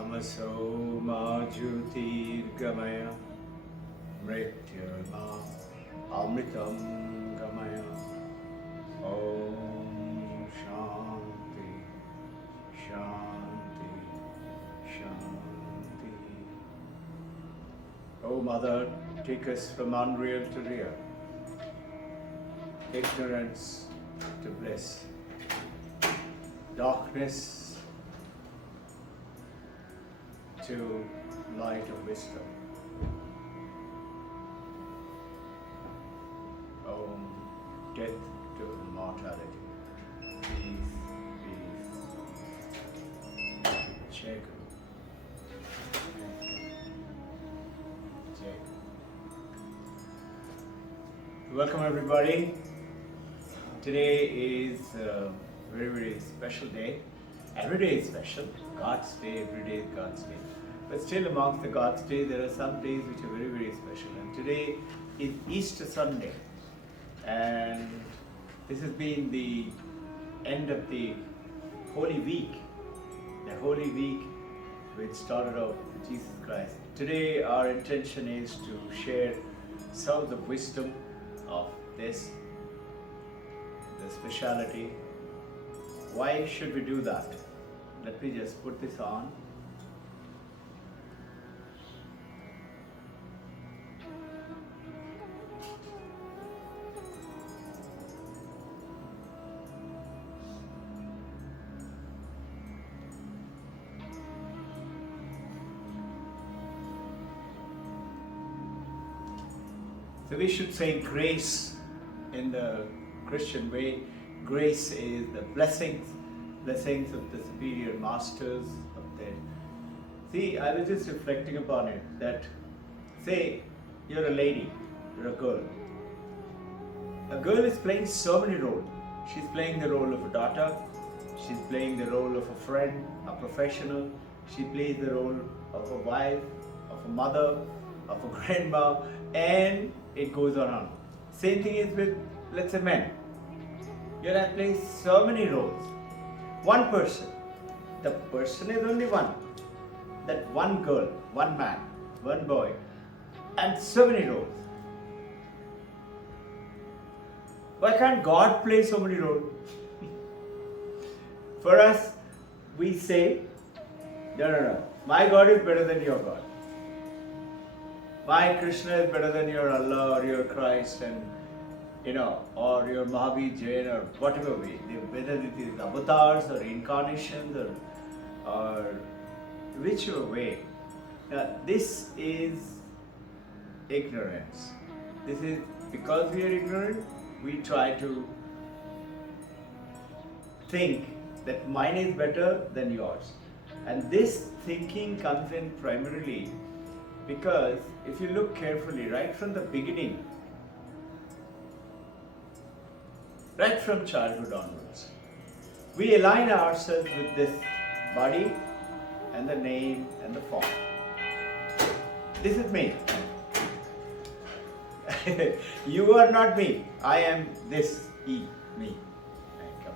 Tamaso ma jyotirgamaya mrityurma amritam gamaya. Om Shanti, Shanti, Shanti. O Mother, take us from unreal to real, ignorance to bliss, darkness to light of wisdom. Om, death to immortality. Peace, peace. Check. Check. Welcome everybody. Today is a very, very special day. Every day is special. God's day, every day is God's day. But still amongst the God's day, there are some days which are very, very special. And today is Easter Sunday. And this has been the end of the Holy Week. The Holy Week which started off with Jesus Christ. Today our intention is to share some of the wisdom of this, the speciality. Why should we do that? Let me just put this on. So we should say grace in the Christian way. Grace is the blessings of the superior masters of the. See, I was just reflecting upon it that, say, you're a lady, you're a girl. A girl is playing so many roles. She's playing the role of a daughter, she's playing the role of a friend, a professional, she plays the role of a wife, of a mother, of a grandma, and it goes on. Same thing is with, let's say, men. You're at play so many roles. One person. The person is only one. That one girl, one man, one boy, and so many roles. Why can't God play so many roles? For us, we say, no. My God is better than your God. My Krishna is better than your Allah or your Christ, and or your Mahavir Jain or whatever way, whether it is avatars or incarnations or whichever way. Now, this is ignorance. This is because we are ignorant, we try to think that mine is better than yours. And this thinking comes in primarily because if you look carefully, right from the beginning, right from childhood onwards, we align ourselves with this body and the name and the form. This is me. You are not me. I am this, me. Come.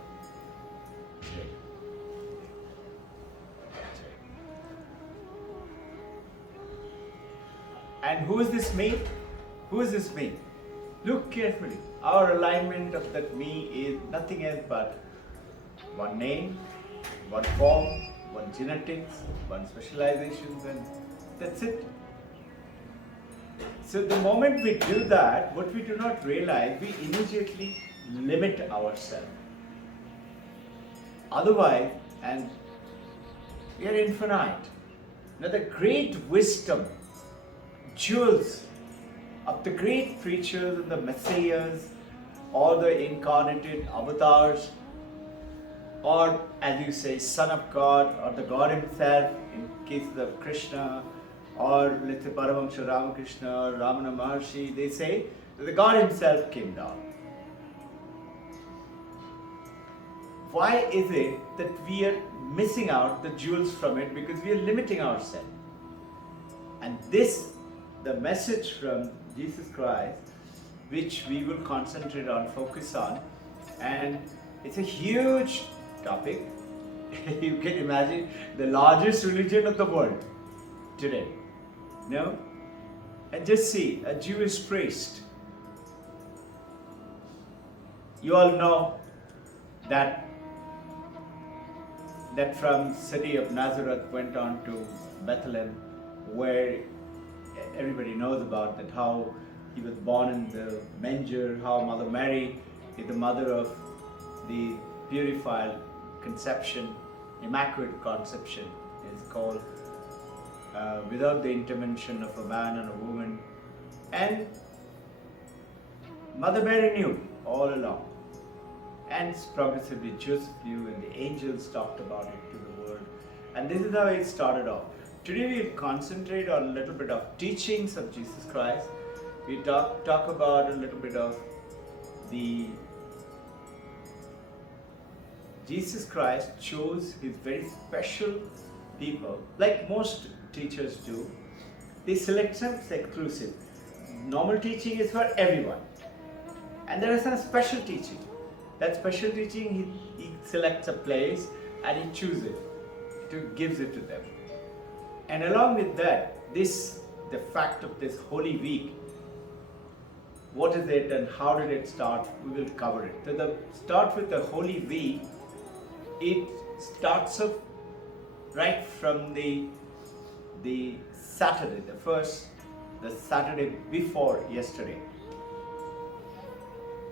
And who is this me? Who is this me? Look carefully. Our alignment of that me is nothing else but one name, one form, one genetics, one specializations, and that's it. So the moment we do that, what we do not realize, we immediately limit ourselves. Otherwise, and we are infinite. Now the great wisdom, jewels of the great preachers and the messiahs, or the incarnated avatars, or as you say, Son of God, or the God Himself in cases of Krishna, or let's say Paramahamsa Ramakrishna or Ramana Maharshi, they say that the God Himself came down. Why is it that we are missing out the jewels from it? Because we are limiting ourselves. And this, the message from Jesus Christ, which we will concentrate on, focus on, and it's a huge topic. You can imagine the largest religion of the world today. No? And just see, a Jewish priest. You all know that from city of Nazareth went on to Bethlehem, where everybody knows about that, how he was born in the manger, how Mother Mary is the mother of the purified conception, immaculate conception is called, without the intervention of a man and a woman. And Mother Mary knew all along. And progressively Joseph knew, and the angels talked about it to the world. And this is how it started off. Today we'll concentrate on a little bit of teachings of Jesus Christ. We talk about a little bit of the Jesus Christ chose his very special people, like most teachers do. They select some exclusive. Normal teaching is for everyone. And there is some special teaching. That special teaching, he selects a place and he chooses it, gives it to them. And along with that, the fact of this Holy Week, what is it and how did it start, we will cover it. So start with the Holy Week. It starts off right from the Saturday, the Saturday before yesterday,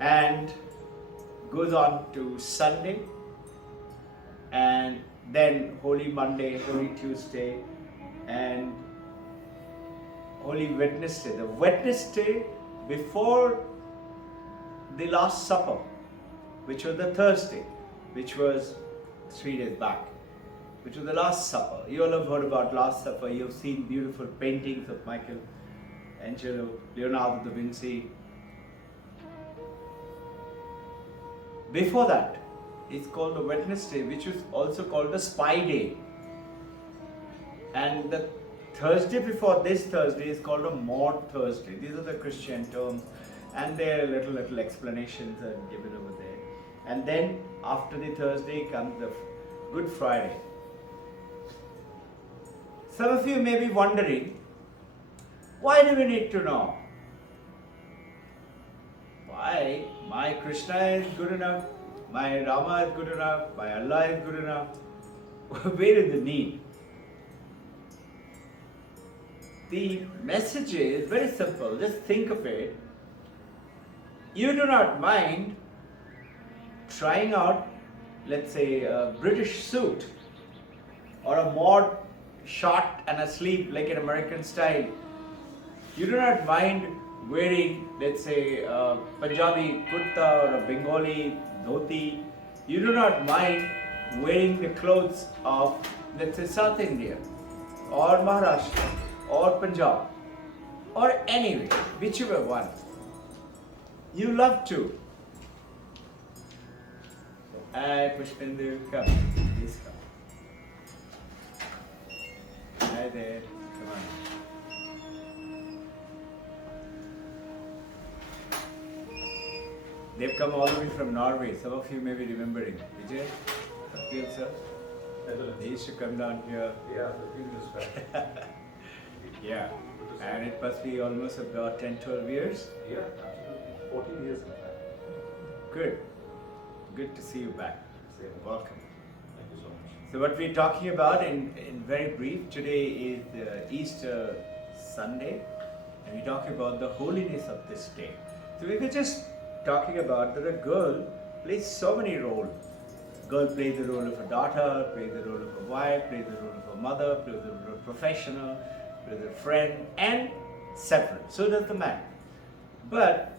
and goes on to Sunday, and then Holy Monday, Holy Tuesday, and Holy Wednesday. The Wednesday before the Last Supper, which was the Thursday, which was 3 days back, which was the Last Supper. You all have heard about Last Supper. You've seen beautiful paintings of Michelangelo, Leonardo da Vinci. Before that, it's called the Wednesday, which is also called the Spy Day. And the Thursday before this Thursday is called a Maud Thursday. These are the Christian terms, and there are little explanations are given over there. And then after the Thursday comes the Good Friday. Some of you may be wondering, why do we need to know? Why? My Krishna is good enough, my Rama is good enough, my Allah is good enough. Where is the need? The message is very simple. Just think of it. You do not mind trying out, let's say, a British suit or a mod short and a sleeve like an American style. You do not mind wearing, let's say, a Punjabi kurta or a Bengali dhoti. You do not mind wearing the clothes of, let's say, South India or Maharashtra or Punjab or anyway, whichever one. You love to. Hi, Pushpindu, come. Please come. Hi there. Come on. They've come all the way from Norway. Some of you may be remembering. Vijay, Satya sir. They used to come down here. Yeah, 15 years back. Yeah. And it must be almost about 10-12 years. Yeah, absolutely. 14 years in fact. Good. Good to see you back. Same. Welcome. Thank you so much. So what we're talking about in very brief, today is the Easter Sunday, and we're talking about the holiness of this day. So we were just talking about that a girl plays so many roles. Girl plays the role of a daughter, plays the role of a wife, plays the role of a mother, plays the role of a professional, plays a friend, and several. So does the man. But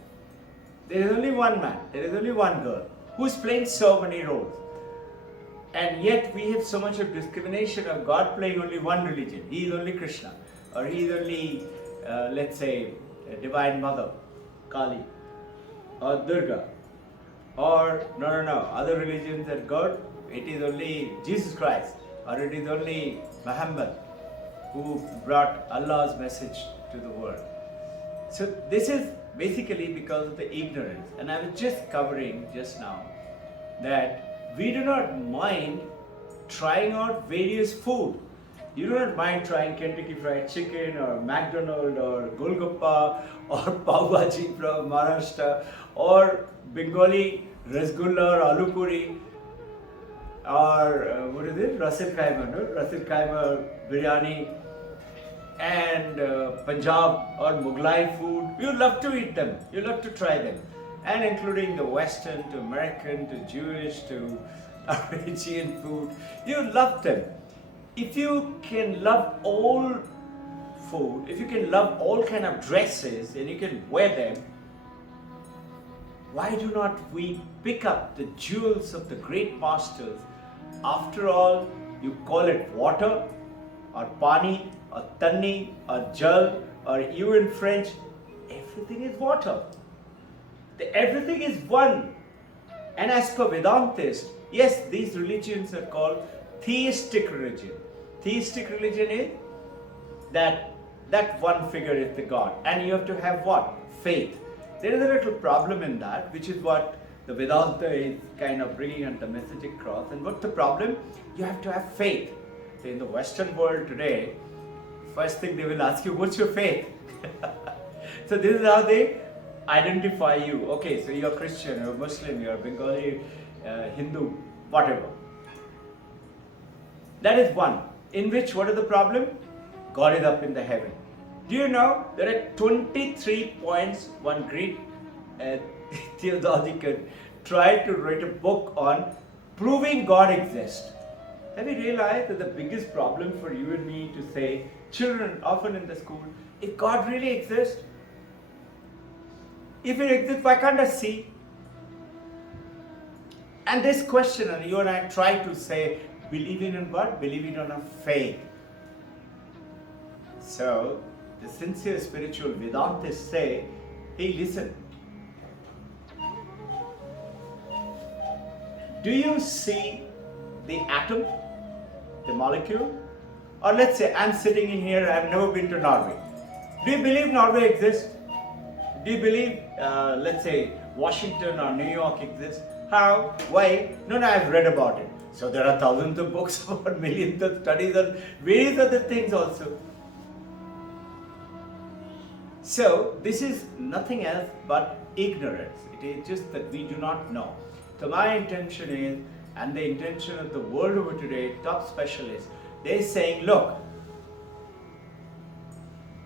there is only one man, there is only one girl who's playing so many roles. And yet we have so much of discrimination of God playing only one religion. He is only Krishna, or he is only, let's say, a Divine Mother, Kali, or Durga, or no, other religions that God, it is only Jesus Christ, or it is only Muhammad who brought Allah's message to the world. So this is basically because of the ignorance. And I was just covering just now that we do not mind trying out various food. You do not mind trying Kentucky Fried Chicken or McDonald's or Golgappa or Pav Bhaji from Maharashtra or Bengali Rasgulla or Aloo Puri or what is it? Rasil Kaima, no? Rasil Kaima biryani and Punjab or Mughlai food. You love to eat them. You love to try them. And including the Western to American to Jewish to Arabian food. You love them. If you can love all food, if you can love all kind of dresses and you can wear them, why do not we pick up the jewels of the great masters? After all, you call it water or pani or tanni or jal or you in French, everything is water. Everything is one. And as per Vedantists, yes, these religions are called theistic religion. Theistic religion is that one figure is the God. And you have to have what? Faith. There is a little problem in that, which is what the Vedanta is kind of bringing on the message across. And what's the problem? You have to have faith. So in the Western world today, first thing they will ask you, what's your faith? So this is how they identify you. Okay, so you're Christian, you're Muslim, you're Bengali, Hindu, whatever. That is one. In which, what is the problem? God is up in the heaven. Do you know there are 23 points one great theologian tried to write a book on proving God exists. Have you realized that the biggest problem for you and me to say, children often in the school, if God really exists, if it exists, why can't I see? And this question, and you and I try to say, believing in what? Believing on a faith. So, the sincere spiritual Vedantists say, hey, listen. Do you see the atom, the molecule? Or let's say I'm sitting in here, I've never been to Norway. Do you believe Norway exists? Do you believe, let's say, Washington or New York exists? How? Why? No, I've read about it. So there are thousands of books or millions of studies on various other things also. So this is nothing else but ignorance. It is just that we do not know. So my intention is, and the intention of the world over today, top specialists, they're saying, look,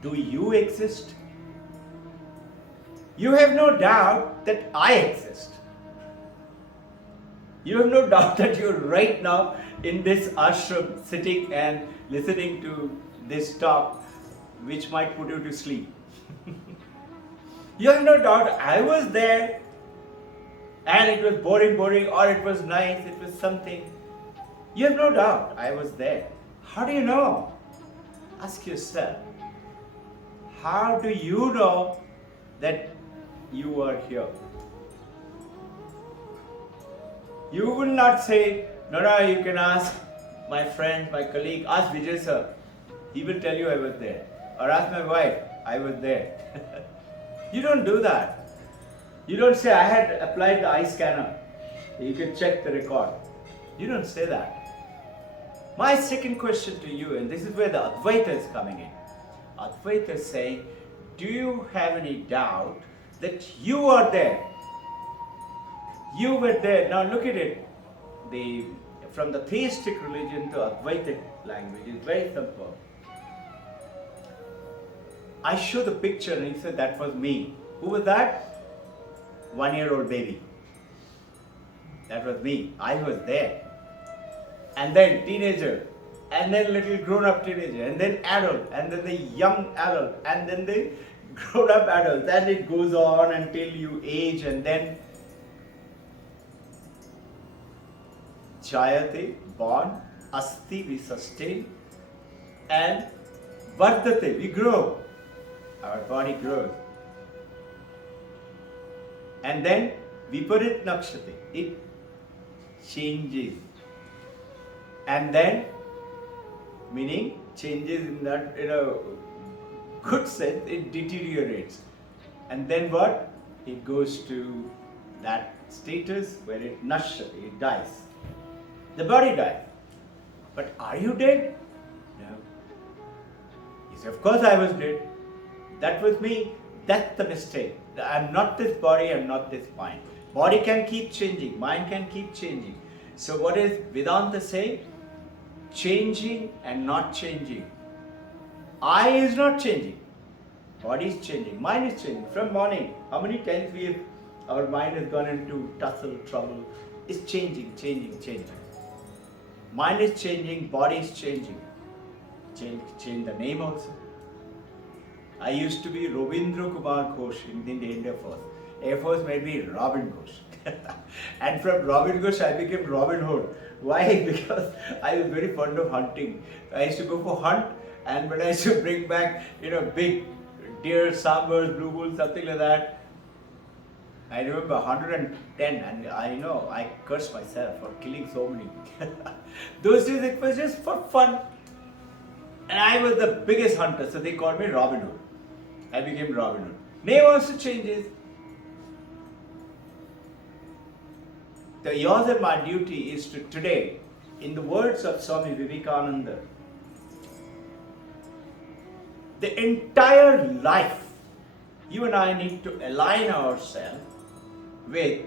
do you exist? You have no doubt that I exist. You have no doubt that you're right now in this ashram sitting and listening to this talk, which might put you to sleep. You have no doubt I was there and it was boring or it was nice, it was something. You have no doubt I was there. How do you know? Ask yourself. How do you know that you are here? You will not say, no, you can ask my friend, my colleague, ask Vijay sir. He will tell you I was there. Or ask my wife, I was there. You don't do that. You don't say, I had applied the eye scanner. You can check the record. You don't say that. My second question to you, and this is where the Advaita is coming in. Advaita is saying, do you have any doubt that you are there? You were there. Now look at it. From the theistic religion to Advaitic language is very simple. I show the picture and he said that was me. Who was that? 1-year-old baby. That was me. I was there. And then teenager, and then little grown-up teenager, and then adult, and then the young adult, and then the grown-up adult. And it goes on until you age, and then Jayate, born, Asti, we sustain, and Vardate, we grow. Our body grows. And then Viparit Nakshate, it changes. And then, meaning changes in that, in a good sense, it deteriorates. And then what? It goes to that status where it nashati, it dies. The body dies. But are you dead? No. He said, of course I was dead. That was me. That's the mistake. I'm not this body, I'm not this mind. Body can keep changing, mind can keep changing. So what is Vedanta saying? Changing and not changing. I is not changing. Body is changing, mind is changing. From morning, how many times our mind has gone into tussle, trouble? It's changing. Mind is changing, body is changing. Change the name also. I used to be Robbin Ghosh in the Indian Air Force. Air Force made me Robbin Ghosh. And from Robbin Ghosh I became Robin Hood. Why? Because I was very fond of hunting. I used to go for hunt, and when I used to bring back, big deer, sambars, blue bulls, something like that, I remember 110, and I cursed myself for killing so many. Those days it was just for fun. And I was the biggest hunter, so they called me Robin Hood. I became Robin Hood. Name also changes. Yours and my duty is to today, in the words of Swami Vivekananda, the entire life, you and I need to align ourselves with,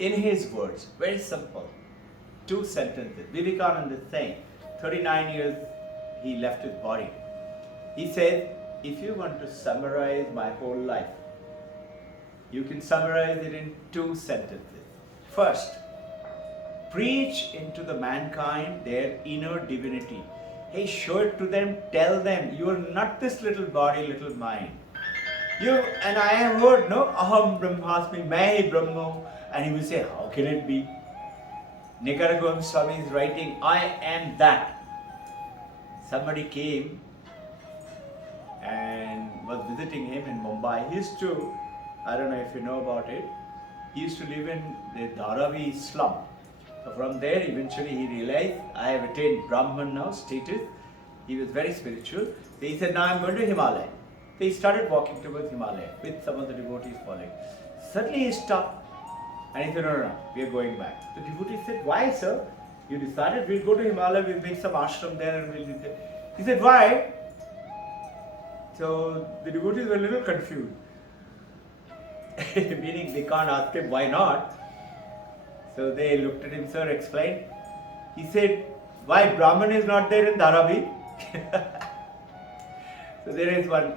in his words, very simple, 2 sentences. Vivekananda is saying, 39 years he left his body. He said, if you want to summarize my whole life, you can summarize it in 2 sentences. First, preach into the mankind their inner divinity. Hey, show it to them, tell them, you are not this little body, little mind. And I have heard, Aham Brahmasmi, Main Hi Brahma, and he will say, how can it be? Nikaragam Swami is writing, I am that. Somebody came and was visiting him in Mumbai. He used to, I don't know if you know about it, he used to live in the Dharavi slum. So from there, eventually he realized, I have attained Brahman now, status. He was very spiritual. So he said, now I'm going to Himalaya. So he started walking towards Himalaya with some of the devotees following. Suddenly he stopped and he said, no, we are going back. The devotee said, why, sir? You decided we'll go to Himalaya, we'll make some ashram there and we'll do that. He said, why? So the devotees were a little confused. Meaning they can't ask him why not. So they looked at him, sir, explained. He said, why Brahman is not there in Dharavi? So there is one,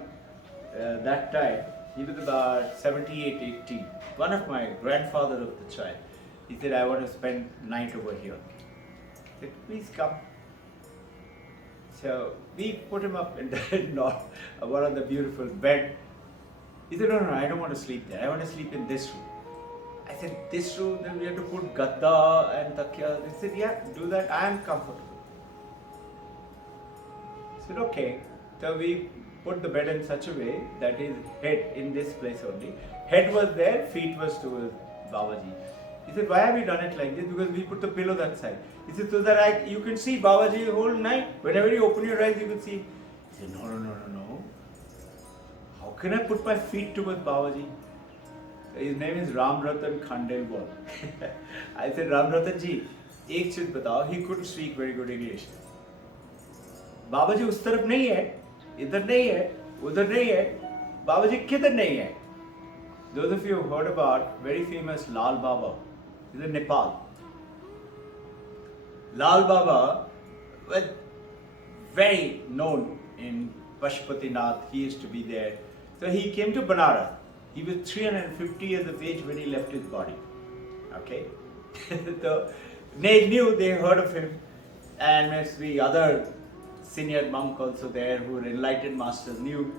that time, he was about 78, 80. One of my grandfather of the child. He said, I want to spend night over here. I said, please come. So we put him up in one of the beautiful bed. He said, no, I don't want to sleep there. I want to sleep in this room. I said, this room, then we have to put gadda and takya. He said, yeah, do that. I am comfortable. I said, okay. So we put the bed in such a way that his head in this place only. Head was there, feet was towards Babaji. He said, why have you done it like this? Because we put the pillow that side. He said, so that you can see Babaji the whole night. Whenever you open your eyes, you can see. He said, no. How can I put my feet towards Babaji? His name is Ram Ratan Khandelwal. I said, Ram Ratan ji, एक चीज बताओ. He couldn't speak very good English. बाबाजी उस तरफ नहीं है, इधर नहीं है, उधर नहीं है. बाबाजी किधर नहीं है? Those of you who heard about very famous Lal Baba, he's in Nepal. Lal Baba was very known in Pashupatinath. He used to be there. So he came to Banaras. He was 350 years of age when he left his body. Okay? So they knew, they heard of him. And maybe other senior monk also there who were enlightened masters knew.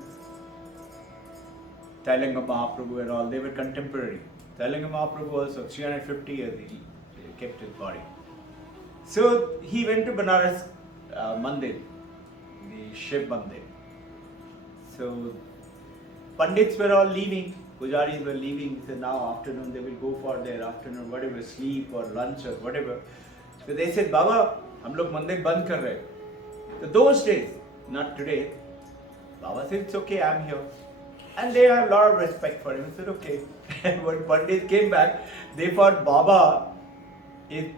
Tailanga Mahaprabhu and all, they were contemporary. Tailanga Mahaprabhu also, 350 years he kept his body. So he went to Banaras Mandir, the Shiv Mandir. So Pandits were all leaving, Pujaris were leaving. He said, now afternoon they will go for their afternoon, whatever, sleep or lunch or whatever. So they said, Baba, hum log mandir band kar rahe. So those days, not today, Baba said, it's okay, I'm here. And they have a lot of respect for him. He said, okay. And when Pandit came back, they thought Baba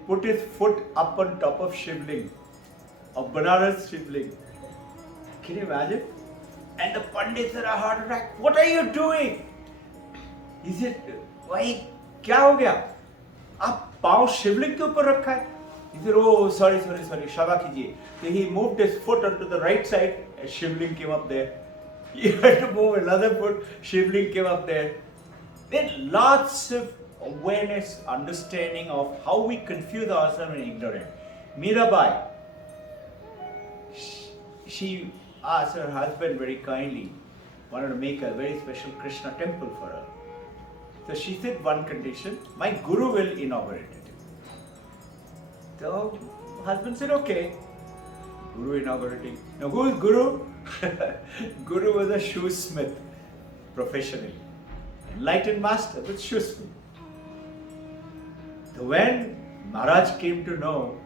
put his foot up on top of Shivling. of Banaras Shivling. Can you imagine? And the Pandits had a heart attack. What are you doing? He said, why? क्या हो गया? आप पाँव शिवलिंग के ऊपर रखा है? He said, oh, sorry, क्षमा कीजिए. So he moved his foot onto the right side, and Shivling came up there. He had to move another foot, Shivling came up there. There's lots of awareness, understanding of how we confuse ourselves and ignorant. Mirabai, she asked her husband very kindly, wanted to make a very special Krishna temple for her. So she said one condition, my guru will inaugurate it. So husband said, okay. Guru inaugurating. Now who is Guru? Guru was a shoesmith professionally. Enlightened master with shoesmith. So when Maharaj came to know,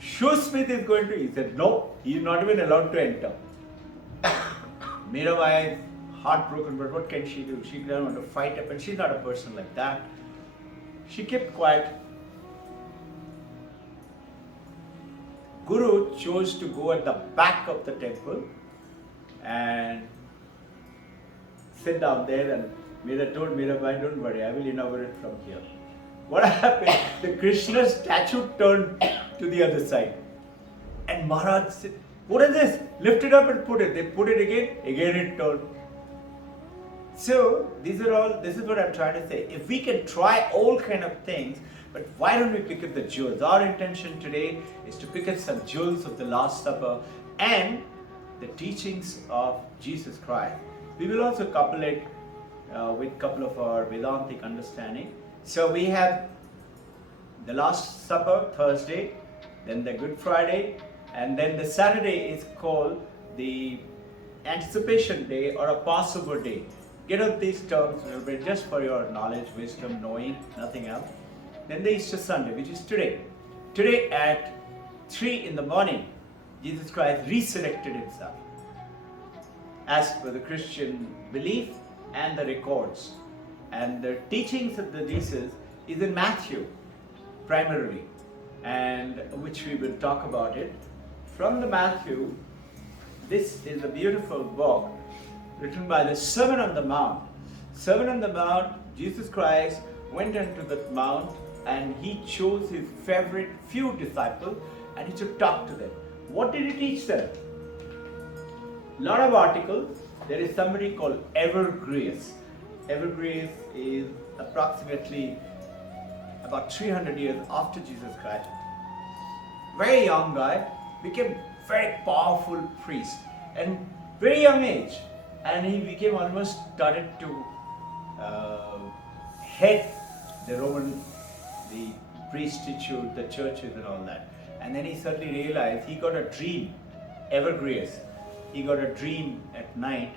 shoesmith is going to, he said, no, he is not even allowed to enter. Mirabai is heartbroken, but what can she do? She doesn't want to fight up, and she's not a person like that. She kept quiet. Guru chose to go at the back of the temple and sit down there, and Mira told Mirabai, don't worry, I will inaugurate from here. What happened? The Krishna statue turned to the other side. And Maharaj said, what is this? Lift it up and put it. They put it again it turned. So, this is what I'm trying to say. If we can try all kind of things, but why don't we pick up the jewels? Our intention today is to pick up some jewels of the Last Supper and the teachings of Jesus Christ. We will also couple it with a couple of our Vedantic understanding. So we have the Last Supper, Thursday, then the Good Friday, and then the Saturday is called the Anticipation Day or a Passover Day. Get out these terms a little bit just for your knowledge, wisdom, knowing, nothing else. Then the Easter Sunday, which is today. Today at 3 in the morning, Jesus Christ resurrected himself as per the Christian belief and the records. And the teachings of the Jesus is in Matthew primarily, and which we will talk about it. From the Matthew, this is a beautiful book written by the Sermon on the Mount. Sermon on the Mount, Jesus Christ went into the mount and he chose his favorite few disciples and he should talk to them. What did he teach them? Lot of articles. There is somebody called Evergrace. Evergrace is approximately about 300 years after Jesus Christ. Very young guy, became very powerful priest and very young age, and he became almost started to head the priesthood, the churches and all that. And then he suddenly realized he got a dream, Evergrace. He got a dream at night.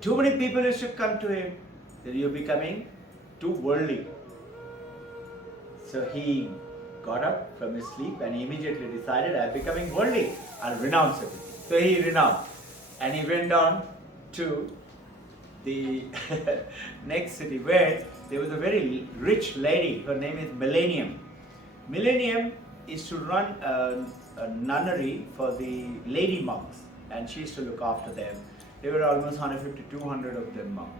Too many people used to come to him that you're becoming too worldly. So he got up from his sleep and he immediately decided, I'm becoming worldly, I'll renounce everything. So he renounced and he went down to the next city where there was a very rich lady. Her name is Millennium. Millennium is to run a nunnery for the lady monks, and she used to look after them. There were almost 150, 200 of them monks.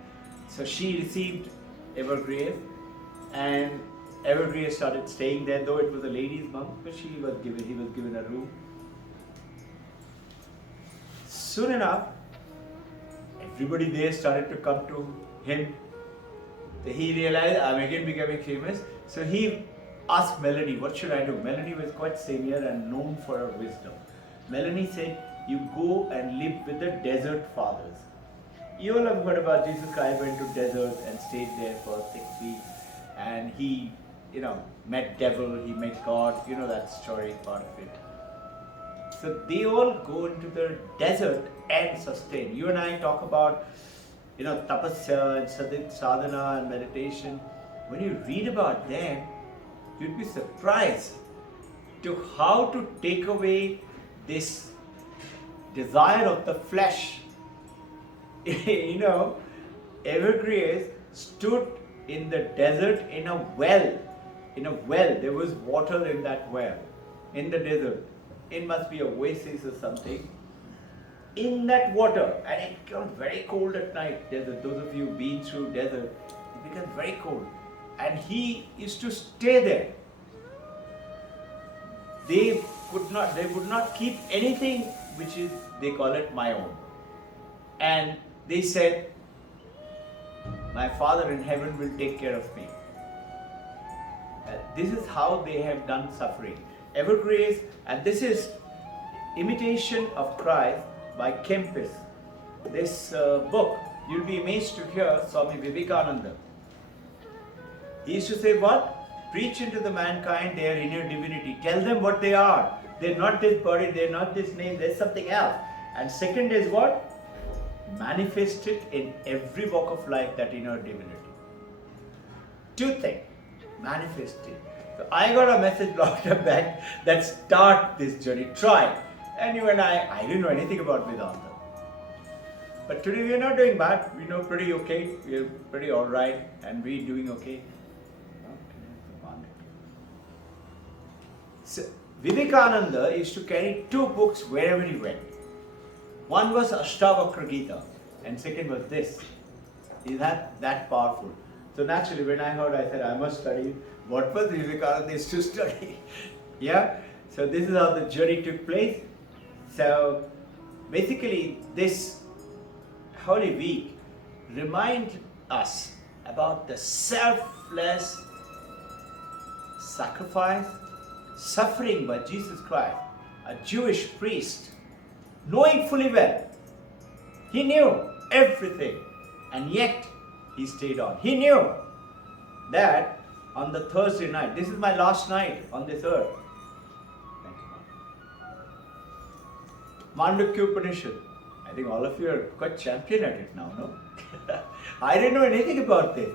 So she received Evergrace, and Evergrace started staying there, though it was a ladies' monk, but he was given a room. Soon enough, everybody there started to come to him. So he realized, I'm again becoming famous. So he asked Melanie, what should I do? Melanie was quite senior and known for her wisdom. Melanie said, you go and live with the desert fathers. You all have heard about Jesus Christ went to desert and stayed there for 6 weeks. And he, met devil, he met God, that story, part of it. So they all go into the desert and sustain. You and I talk about, tapasya and sadhana and meditation. When you read about them, you'd be surprised to how to take away this desire of the flesh. Evergrace stood in the desert in a well. There was water in that well. in the desert. It must be a oasis or something. In that water, and it becomes very cold at night. Desert. Those of you who've been through desert, it becomes very cold. And he used to stay there. They would not keep anything which is, they call it my own. And they said, my Father in heaven will take care of me. This is how they have done suffering. Ever grace, and this is Imitation of Christ by Kempis. This book, you'll be amazed to hear Swami Vivekananda. He used to say what? Preach into the mankind their inner divinity. Tell them what they are. They're not this body, they're not this name, there's something else. And second is what? Manifest it in every walk of life, that inner divinity. Two things. Manifest it. So I got a message long time back that start this journey. Try. And you and I didn't know anything about Vedanta. But today we are not doing bad. We know pretty okay. We are pretty alright. And we're doing okay. So, Vivekananda used to carry two books wherever he went. One was Ashtavakra Gita, and second was this. Is that powerful? So naturally, when I heard, I said, I must study. What was Vivekananda used to study? Yeah. So this is how the journey took place. So basically, this Holy Week reminds us about the selfless sacrifice, suffering by Jesus Christ, a Jewish priest, knowing fully well, he knew everything, and yet he stayed on. He knew that on the Thursday night, this is my last night on this earth. Thank you. Mandukya Upanishad. I think all of you are quite champion at it now, no? I didn't know anything about this.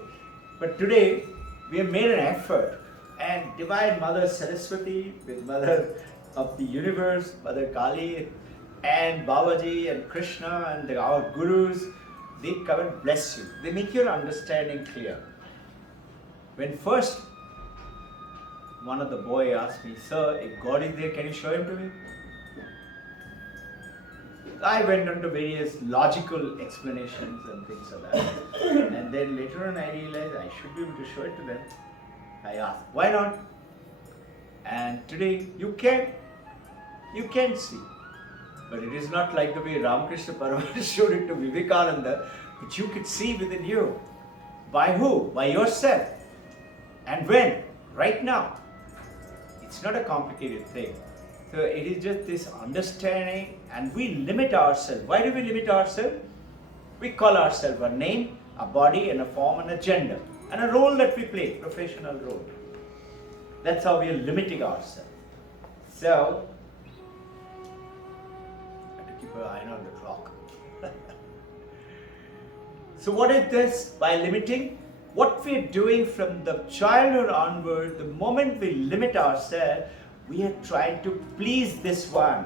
But today, we have made an effort. And Divine Mother Saraswati, with Mother of the Universe, Mother Kali, and Babaji and Krishna and our Gurus, they come and bless you. They make your understanding clear. When first one of the boys asked me, Sir, if God is there, can you show him to me? I went on to various logical explanations and things like that. And then later on I realized I should be able to show it to them. I asked, why not? And today you can see. But it is not like the way Ramakrishna Paramahansa showed it to Vivekananda, which you could see within you. By who? By yourself. And when? Right now. It's not a complicated thing. So it is just this understanding, and we limit ourselves. Why do we limit ourselves? We call ourselves a name, a body, and a form, and a gender, and a role that we play, professional role. That's how we are limiting ourselves. So, I have to keep an eye on the clock. So what is this? By limiting, what we are doing from the childhood onward, the moment we limit ourselves, we are trying to please this one.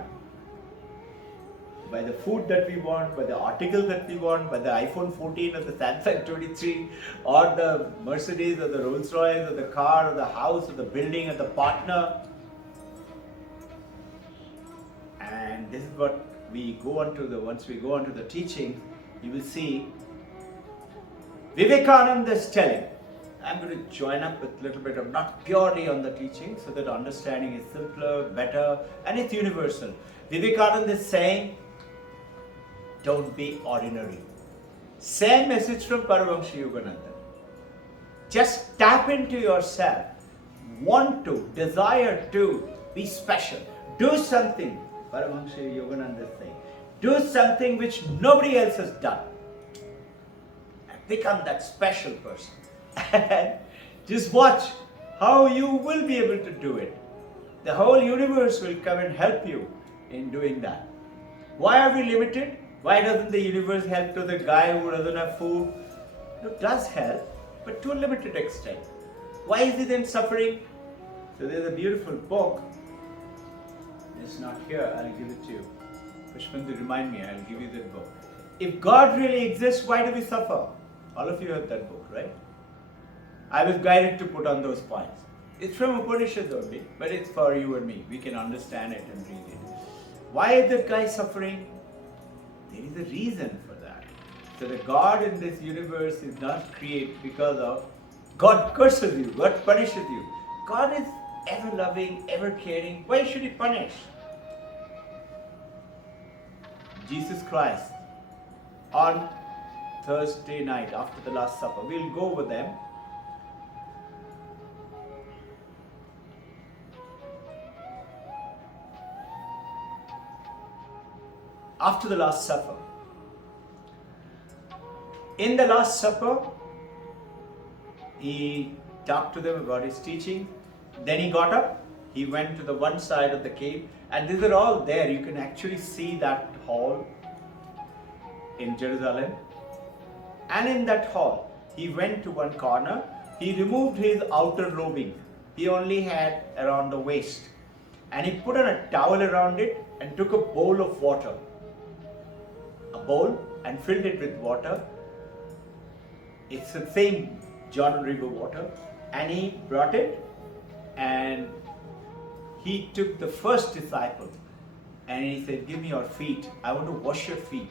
By the food that we want, by the article that we want, by the iPhone 14 or the Samsung 23, or the Mercedes or the Rolls Royce or the car or the house or the building or the partner. And this is what we go on to once we go on to the teaching, you will see Vivekananda is telling. I'm going to join up with a little bit of, not purely on the teaching, so that understanding is simpler, better, and it's universal. Vivekananda is saying, don't be ordinary. Same message from Paramahansa Yogananda. Just tap into yourself. Want to, desire to be special. Do something, Paramahansa Yogananda is saying. Do something which nobody else has done. And become that special person. And just watch how you will be able to do it. The whole universe will come and help you in doing that. Why are we limited? Why doesn't the universe help to the guy who doesn't have food? It does help, but to a limited extent. Why is he then suffering? So there's a beautiful book. It's not here, I'll give it to you. Pushpandu, remind me, I'll give you that book. If God really exists, why do we suffer? All of you have that book, right? I was guided to put on those points. It's from Upanishads only, but it's for you and me. We can understand it and read it. Why is that guy suffering? There is a reason for that. So the God in this universe is not created because of God curses you, God punishes you. God is ever loving, ever caring. Why should He punish? Jesus Christ on Thursday night after the Last Supper. We'll go over them. After the Last Supper. In the Last Supper, He talked to them about His teaching. Then He got up. He went to the one side of the cave. And these are all there. You can actually see that hall in Jerusalem. And in that hall, He went to one corner. He removed His outer robing. He only had around the waist. And He put on a towel around it and took a bowl of water. A bowl, and filled it with water. It's the same Jordan River water. And He brought it and He took the first disciple and He said, give me your feet. I want to wash your feet.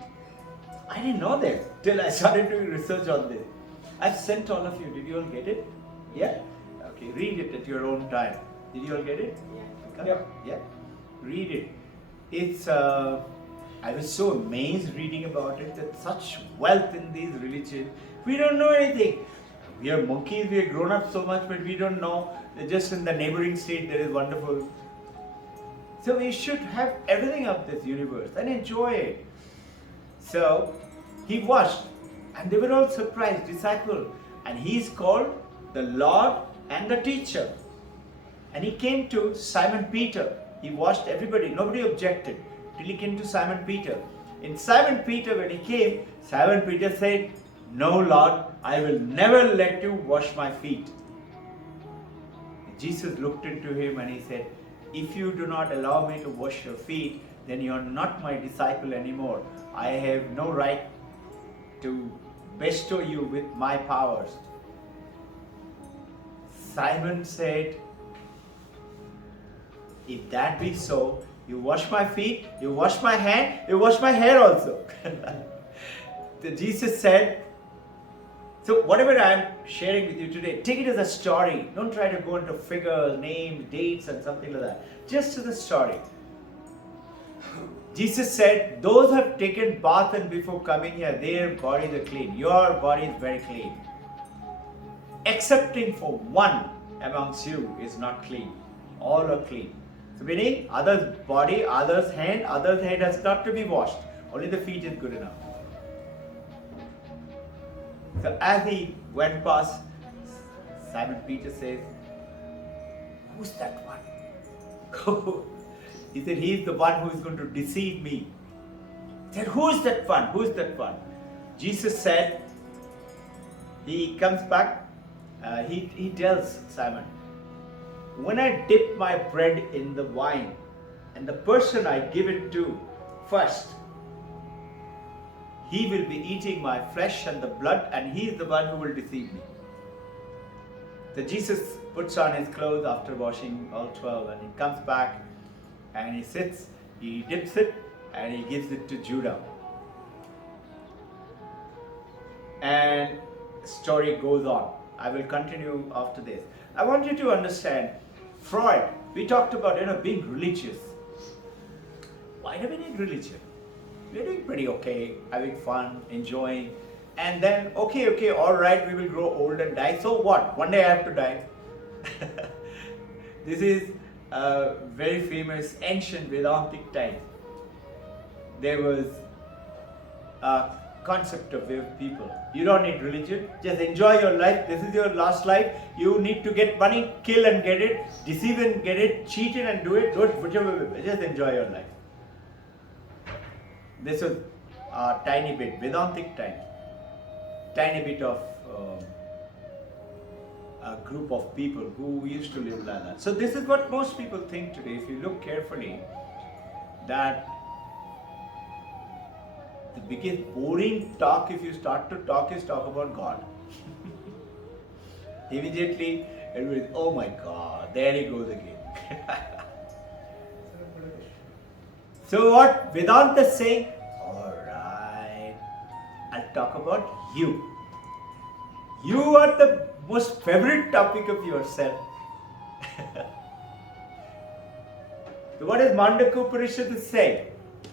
I didn't know this till I started doing research on this. I've sent all of you. Did you all get it? Yeah? Okay, read it at your own time. Did you all get it? Yeah. Yep. Yeah? Read it. It's, I was so amazed reading about it, that such wealth in these religions. We don't know anything. We are monkeys, we have grown up so much, but we don't know that just in the neighboring state there is wonderful. So we should have everything of this universe and enjoy it. So He washed, and they were all surprised, disciple. And He is called the Lord and the Teacher. And He came to Simon Peter. He washed everybody, nobody objected, till He came to Simon Peter. In Simon Peter, when He came, Simon Peter said, no, Lord, I will never let you wash my feet. Jesus looked into him and He said, if you do not allow me to wash your feet, then you are not my disciple anymore. I have no right to bestow you with my powers. Simon said, if that be so, you wash my feet, you wash my hand, you wash my hair also. Jesus said, so whatever I am sharing with you today, take it as a story. Don't try to go into figures, names, dates and something like that. Just as a story. Jesus said, those who have taken bath and before coming here, their bodies are clean. Your body is very clean. Excepting for one amongst you is not clean. All are clean. So meaning, others' body, others' hand has not to be washed. Only the feet is good enough. So as He went past, Simon Peter says, who's that one? He said, he is the one who is going to deceive me. He said, who is that one? Who is that one? Jesus said, He comes back, he tells Simon, when I dip my bread in the wine and the person I give it to first, he will be eating my flesh and the blood, and he is the one who will deceive me. So Jesus puts on his clothes after washing all 12, and he comes back and he sits, he dips it and he gives it to Judah. And the story goes on. I will continue after this. I want you to understand, Freud, we talked about being religious. Why do we need religion? We're doing pretty okay, having fun, enjoying, and then okay, alright, we will grow old and die. So what? One day I have to die. This is a very famous ancient Vedantic time. There was a concept of people. You don't need religion, just enjoy your life. This is your last life. You need to get money, kill and get it, deceive and get it, cheat in and do it, whichever way, just enjoy your life. This was a tiny bit, Vedantic time, tiny bit of a group of people who used to live like that. So this is what most people think today. If you look carefully, that the biggest boring talk, if you start to talk, is talk about God. Immediately Everybody, oh my God, there he goes again. So what Vedanta is saying, alright, I'll talk about you. You are the most favorite topic of yourself. So what does Mandaka Upanishad say?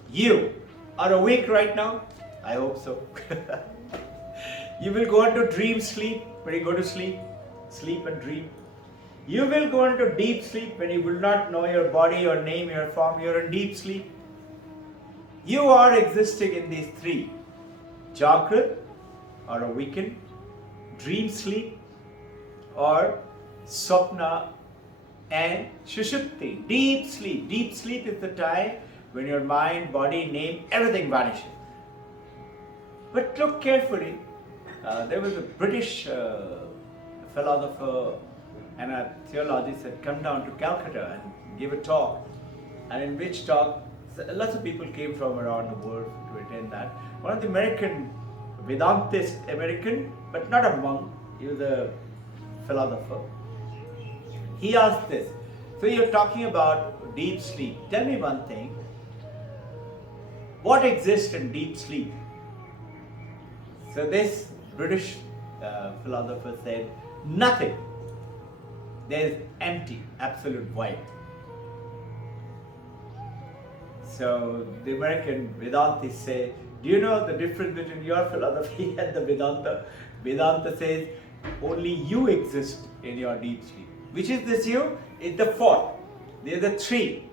You are awake right now? I hope so. You will go into dream sleep when you go to sleep. Sleep and dream. You will go into deep sleep when you will not know your body, your name, your form. You're in deep sleep. You are existing in these three. Jagrat or awakened, dream sleep or Swapna and Shushupti, deep sleep. Deep sleep is the time when your mind, body, name, everything vanishes. But look carefully. There was a British philosopher and a theologist had come down to Calcutta and gave a talk. And in which talk, lots of people came from around the world to attend that. One of the American, Vedantist American, but not a monk, he was a philosopher. He asked this, so you're talking about deep sleep. Tell me one thing, what exists in deep sleep? So this British philosopher said, nothing. There's empty, absolute void. So the American Vedantists say, do you know the difference between your philosophy and the Vedanta? Vedanta says, only you exist in your deep sleep. Which is this you? It's the fourth. There are the three.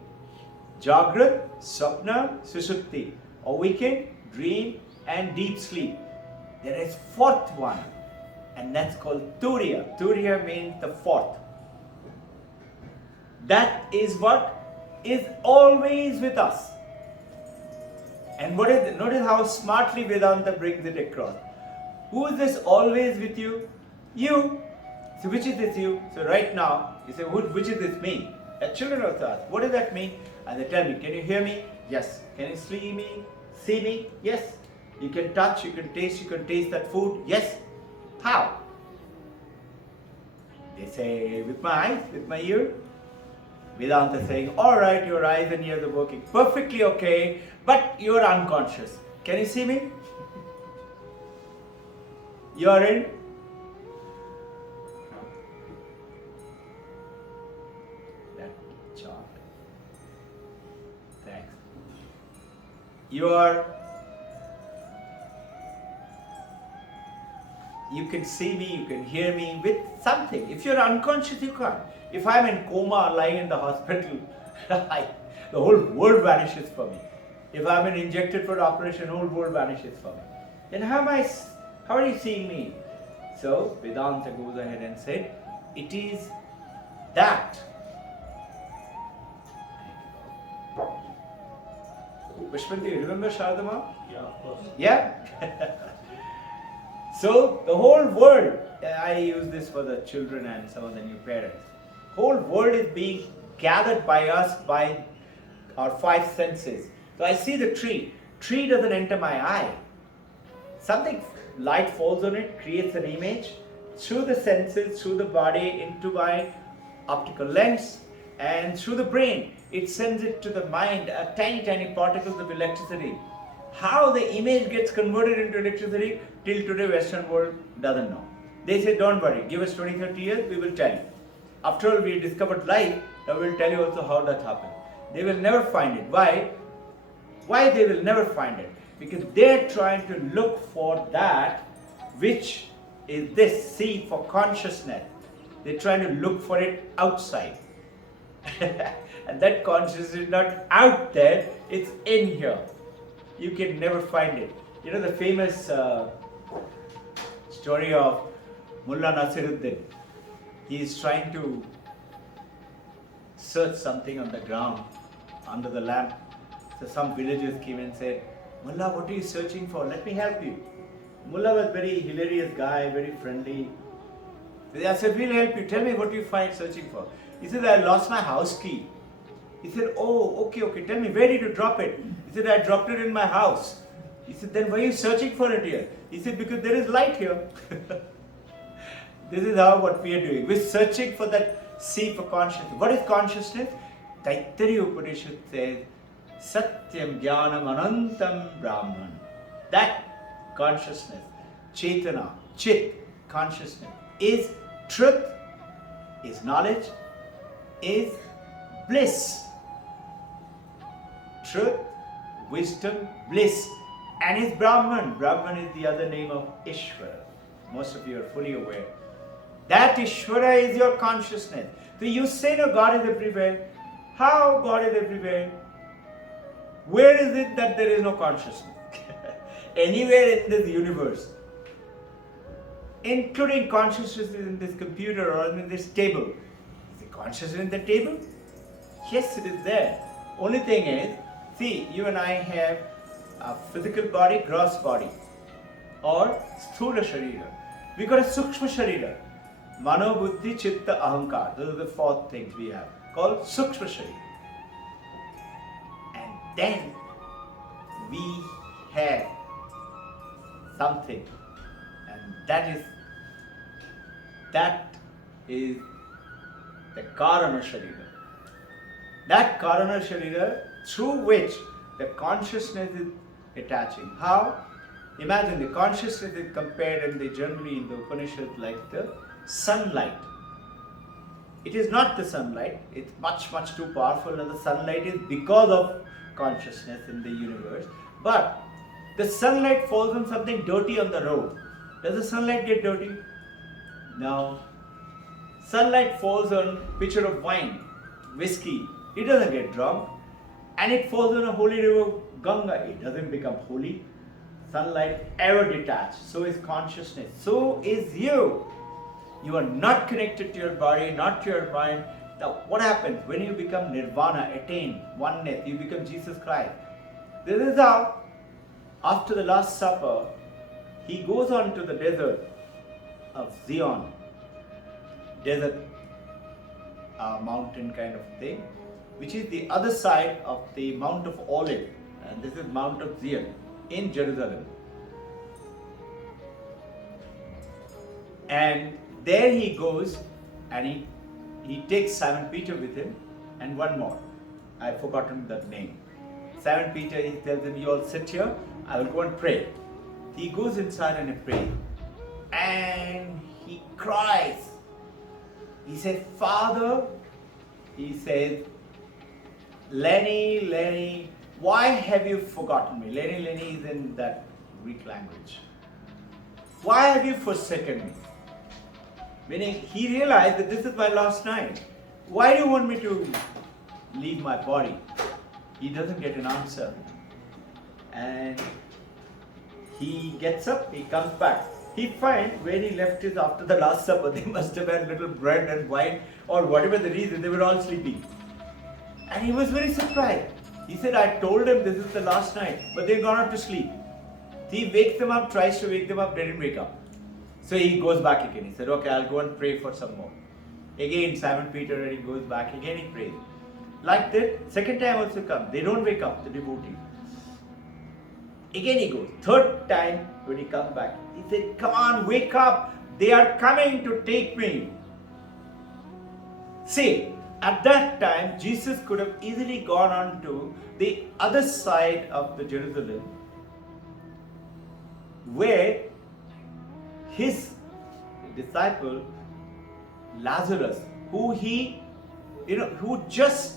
Jagrat, Swapna, Sushupti. Awaken, dream and deep sleep. There is fourth one. And that's called Turiya. Turiya means the fourth. That is what is always with us. And what is it? Notice how smartly Vedanta brings it across. Who is this always with you? You. So which is this you? So right now, you say, which is this me? Children also ask, what does that mean? And they tell me, can you hear me? Yes. Can you see me? See me? Yes. You can touch, you can taste that food? Yes. How? They say, with my eyes, with my ear. Vedanta is saying, alright, your eyes and ears are working perfectly okay, but you are unconscious. Can you see me? You are in? That chart. Thanks. You can see me, you can hear me with something. If you're unconscious, you can't. If I'm in coma, lying in the hospital, the whole world vanishes for me. If I'm been injected for an operation, the whole world vanishes for me. Then how are you seeing me? So Vedanta goes ahead and said, it is that. Vishwanti, you remember Shardama? Yeah, of course. Yeah? So the whole world, I use this for the children and some of the new parents. Whole world is being gathered by us by our five senses. So I see the tree. Tree doesn't enter my eye. Something, light falls on it, creates an image through the senses, through the body, into my optical lens, and through the brain. It sends it to the mind, tiny particles of electricity. How the image gets converted into electricity, till today Western world doesn't know. They say, don't worry, give us 20-30 years, we will tell you. After all, we discovered light, now we will tell you also how that happened. They will never find it. Why? Why they will never find it? Because they're trying to look for that which is this, C for consciousness. They're trying to look for it outside. And that consciousness is not out there, it's in here. You can never find it. You know the famous story of Mullah Nasiruddin. He is trying to search something on the ground under the lamp. So some villagers came and said, Mullah, what are you searching for? Let me help you. Mullah was a very hilarious guy, very friendly. I said, we'll help you. Tell me what you find searching for. He said, I lost my house key. He said, oh, okay. Tell me, where did you drop it? He said, I dropped it in my house. He said, then why are you searching for it here? He said, because there is light here. This is how what we are doing. We're searching for that sea for consciousness. What is consciousness? Taittiriya Upanishad says, Satyam Jnanam Anantam Brahman. That consciousness, Chetana, Chit, consciousness, is truth, is knowledge, is bliss. Truth, wisdom, bliss. And is Brahman. Brahman is the other name of Ishvara. Most of you are fully aware. That Ishvara is your consciousness. So you say, no, God is everywhere. How God is everywhere? Where is it that there is no consciousness? Anywhere in this universe, including consciousness in this computer or in this table. Is it consciousness in the table? Yes, it is there. Only thing is, see, you and I have a physical body, gross body, or sthula sharira. We got a sukshma sharira. Mano, buddhi, chitta, ahankar. Those are the four things we have, called sukshma sharira. And then we have something, and that is the Karana Sharira. That Karana Sharira through which the consciousness is attaching. How? Imagine the consciousness is compared generally in the Upanishads like the sunlight. It is not the sunlight, it's much, much too powerful, and the sunlight is because of consciousness in the universe. But the sunlight falls on something dirty on the road. Does the sunlight get dirty? No. Sunlight falls on a pitcher of wine, whiskey. It doesn't get drunk. And it falls on a holy river, Ganga. It doesn't become holy. Sunlight ever detached. So is consciousness. So is you. You are not connected to your body, not to your mind. Now, what happens when you become nirvana, attain oneness? You become Jesus Christ. This is how, after the Last Supper, he goes on to the desert of Zion, desert mountain kind of thing, which is the other side of the Mount of Olive, and this is Mount of Zion in Jerusalem. And there he goes, and he takes Simon Peter with him, and one more. I've forgotten that name. Simon Peter, he tells him, you all sit here, I will go and pray. He goes inside and he prays. And he cries. He said, Father, he says, Lenny, why have you forgotten me? Lenny is in that Greek language. Why have you forsaken me? Meaning, he realized that this is my last night. Why do you want me to leave my body? He doesn't get an answer. And he gets up, he comes back. He finds where he left his after the Last Supper, they must have had little bread and wine, or whatever the reason, they were all sleeping. And he was very surprised. He said, I told him this is the last night, but they've gone up to sleep. He wakes them up, tries to wake them up, they didn't wake up. So he goes back again. He said, okay, I'll go and pray for some more. Again, Simon Peter, and he goes back, again he prays. Like that, second time also comes. They don't wake up, the devotees. Again he goes. Third time, when he comes back, he said, come on, wake up. They are coming to take me. See, at that time, Jesus could have easily gone on to the other side of the Jerusalem, where his disciple Lazarus, who just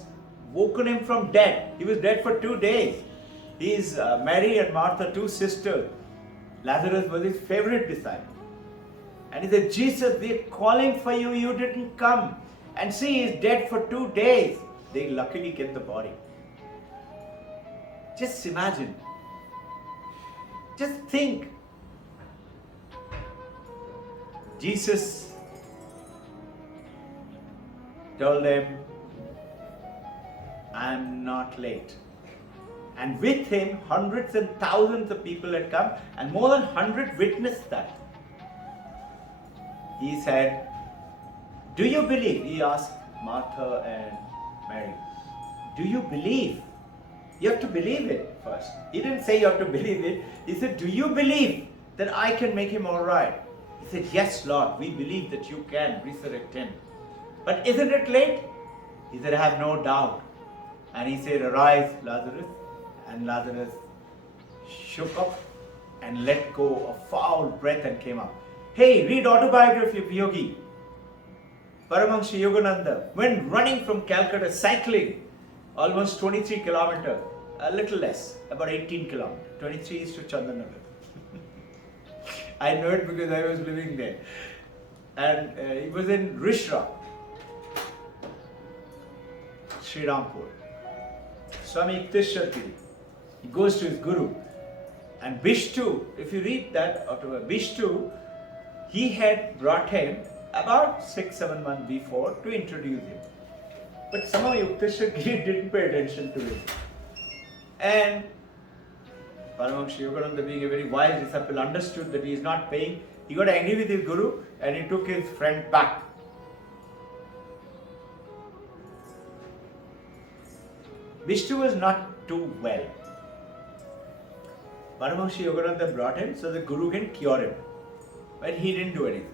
woken him from dead. He was dead for 2 days. He is Mary and Martha, two sisters. Lazarus was his favorite disciple. And he said, Jesus, we are calling for you, you didn't come. And see, he is dead for 2 days. They luckily get the body. Just imagine. Just think. Jesus told them, I am not late. And with him, hundreds and thousands of people had come, and more than 100 witnessed that. He said, do you believe? He asked Martha and Mary, do you believe? You have to believe it first. He didn't say you have to believe it. He said, do you believe that I can make him all right? He said, yes, Lord, we believe that you can resurrect him. But isn't it late? He said, I have no doubt. And he said, arise, Lazarus. And Lazarus shook up and let go of foul breath and came up. Hey, read autobiography of Yogi. Paramahansa Yogananda went running from Calcutta, cycling almost 23 kilometers, a little less, about 18 kilometers. 23 is to Chandanagar. I know it because I was living there. And he was in Rishra, Sri Rampur. Swami Yukteswar Giri. He goes to his guru. And Bishtu, if you read that, Bishtu, he had brought him about 6-7 months before to introduce him. But somehow Yukteswar Giri didn't pay attention to him. And Paramahansa Yogananda, being a very wise disciple, understood that he is not paying. He got angry with his guru and he took his friend back. Bishtu was not too well. Paramahansa Yogananda brought him so the guru can cure him. But he didn't do anything.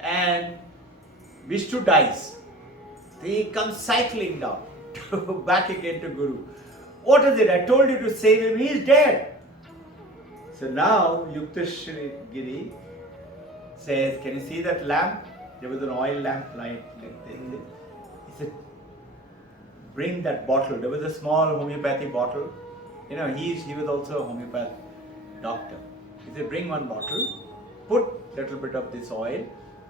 And Vishnu dies. He comes cycling down back again to Guru. What is it? I told you to save him. He is dead. So now Yukteswar Giri says, can you see that lamp? There was an oil lamp light. He said, bring that bottle. There was a small homeopathy bottle. You know, he was also a homeopath doctor. He said, bring one bottle, put a little bit of this oil,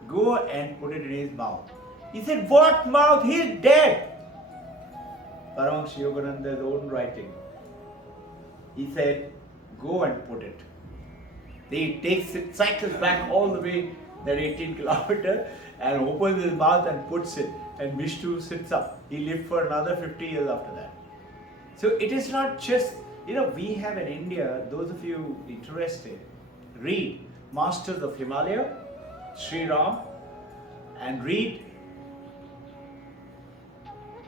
go and put it in his mouth. He said, what mouth? He is dead. Paramahansa Yogananda's own writing. He said, go and put it. He takes it, cycles back all the way that 18 kilometers and opens his mouth and puts it. And Vishnu sits up. He lived for another 50 years after that. So it is not just, we have in India, those of you interested, read Masters of Himalaya, Sri Ram, and read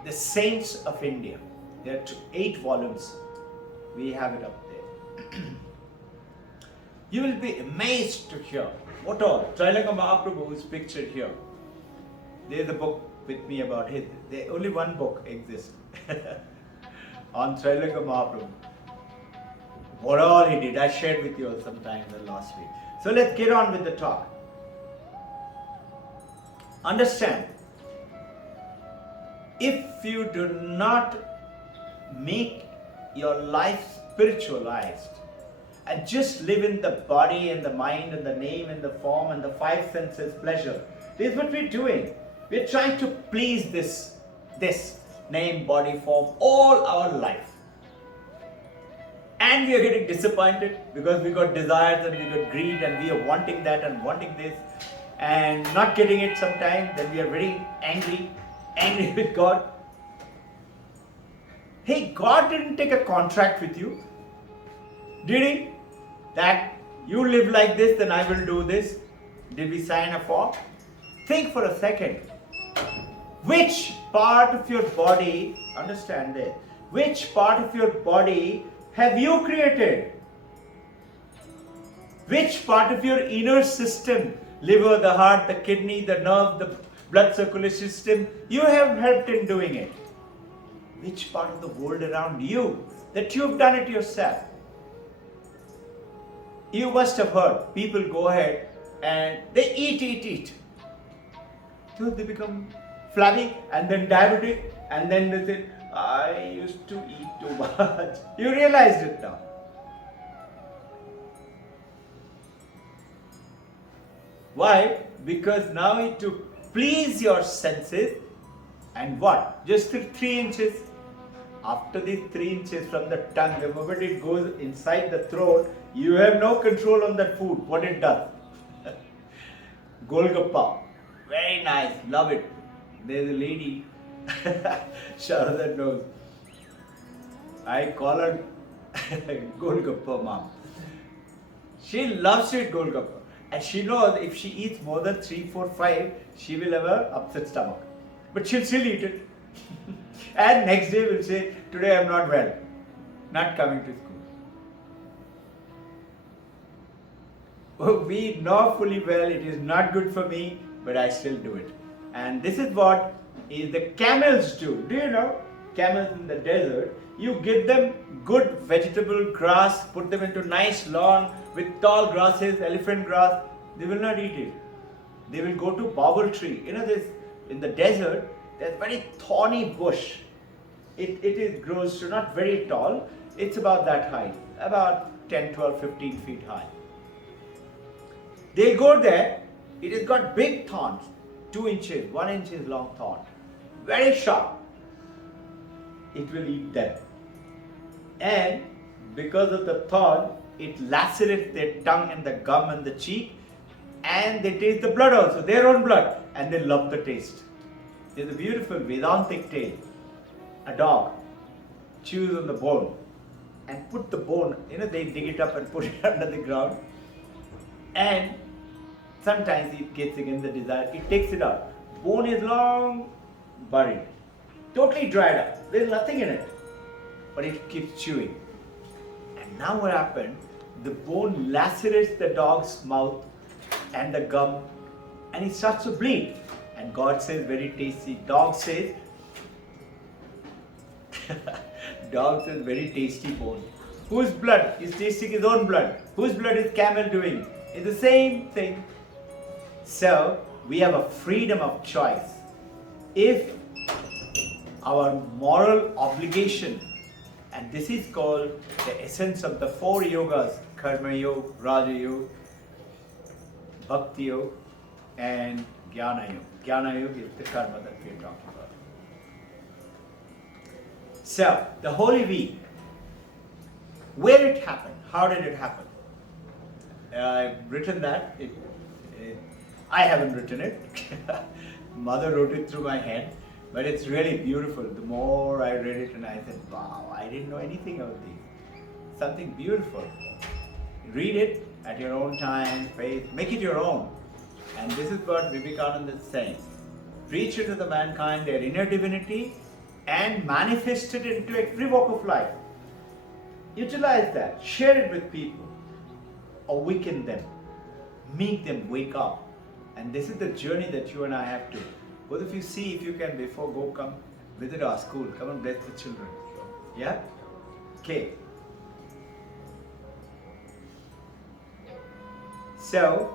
the Saints of India. There are 8 volumes. We have it up there. You will be amazed to hear what all. Trailaka Mahaprabhu is pictured here. There is a book with me about his. Only one book exists on Trailaka Mahaprabhu. What all he did, I shared with you sometime in the last week. So let's get on with the talk. Understand, if you do not make your life spiritualized and just live in the body and the mind and the name and the form and the 5 senses pleasure, this is what we're doing. We're trying to please this name, body, form all our life. And we are getting disappointed because we got desires and we got greed and we are wanting that and wanting this and not getting it sometimes. Then we are very angry with God. Hey, God didn't take a contract with you. Did he? That you live like this, then I will do this. Did we sign a form? Think for a second. Which part of your body, understand this, which part of your body have you created? Which part of your inner system, liver, the heart, the kidney, the nerve, the blood circulation system, you have helped in doing it? Which part of the world around you that you've done it yourself? You must have heard people go ahead and they eat. So they become flabby and then diabetic and then they say, I used to eat too much. You realized it now. Why? Because now to please your senses and what? Just 3 inches. After these 3 inches from the tongue, the moment it goes inside the throat, you have no control on that food, what it does. Golgappa, very nice, love it. There's a lady, Sharada knows. I call her Golgappa mom. She loves to eat Golgappa. And she knows if she eats more than 3, 4, 5, she will have an upset stomach. But she'll still eat it. And next day will say, today I am not well, not coming to school. we know fully well it is not good for me, but I still do it. And this is what is the camels do. Do you know? Camels in the desert, you give them good vegetable grass, put them into nice lawn with tall grasses, elephant grass, they will not eat it. They will go to bawal tree. You know this, in the desert, there's very thorny bush. It grows to not very tall, it's about that height, about 10, 12, 15 feet high. They go there, it has got big thorns, 2 inches, 1 inch long thorn, very sharp. It will eat them. And because of the thorn, it lacerates their tongue and the gum and the cheek, and they taste the blood also, their own blood, and they love the taste. There's a beautiful Vedantic tale. A dog chews on the bone and put the bone, they dig it up and put it under the ground, and sometimes it gets against the desire, it takes it out. Bone is long buried, totally dried up, there's nothing in it, but it keeps chewing. And now what happened, the bone lacerates the dog's mouth and the gum, and it starts to bleed. And God says, very tasty. Dog says, very tasty bone. Whose blood is tasting his own blood? Whose blood is camel doing? It's the same thing. So, we have a freedom of choice. If our moral obligation, and this is called the essence of the 4 yogas, Karma Yoga, Raja Yoga, Bhakti Yoga, and Jnana Yoga. Jnana Yoga is the karma that we are talking about. So, the Holy Week, where it happened, how did it happen? I've written that. I haven't written it. Mother wrote it through my head, but it's really beautiful. The more I read it, and I said, wow, I didn't know anything of this. Something beautiful. Read it at your own time, pace, make it your own. And this is what Vivekananda is saying. Reach into the mankind, their inner divinity, and manifest it into every walk of life. Utilize that, share it with people, awaken them, make them wake up. And this is the journey that you and I have to. Both of you see if you can, before come visit our school, come and bless the children. Yeah? Okay. So,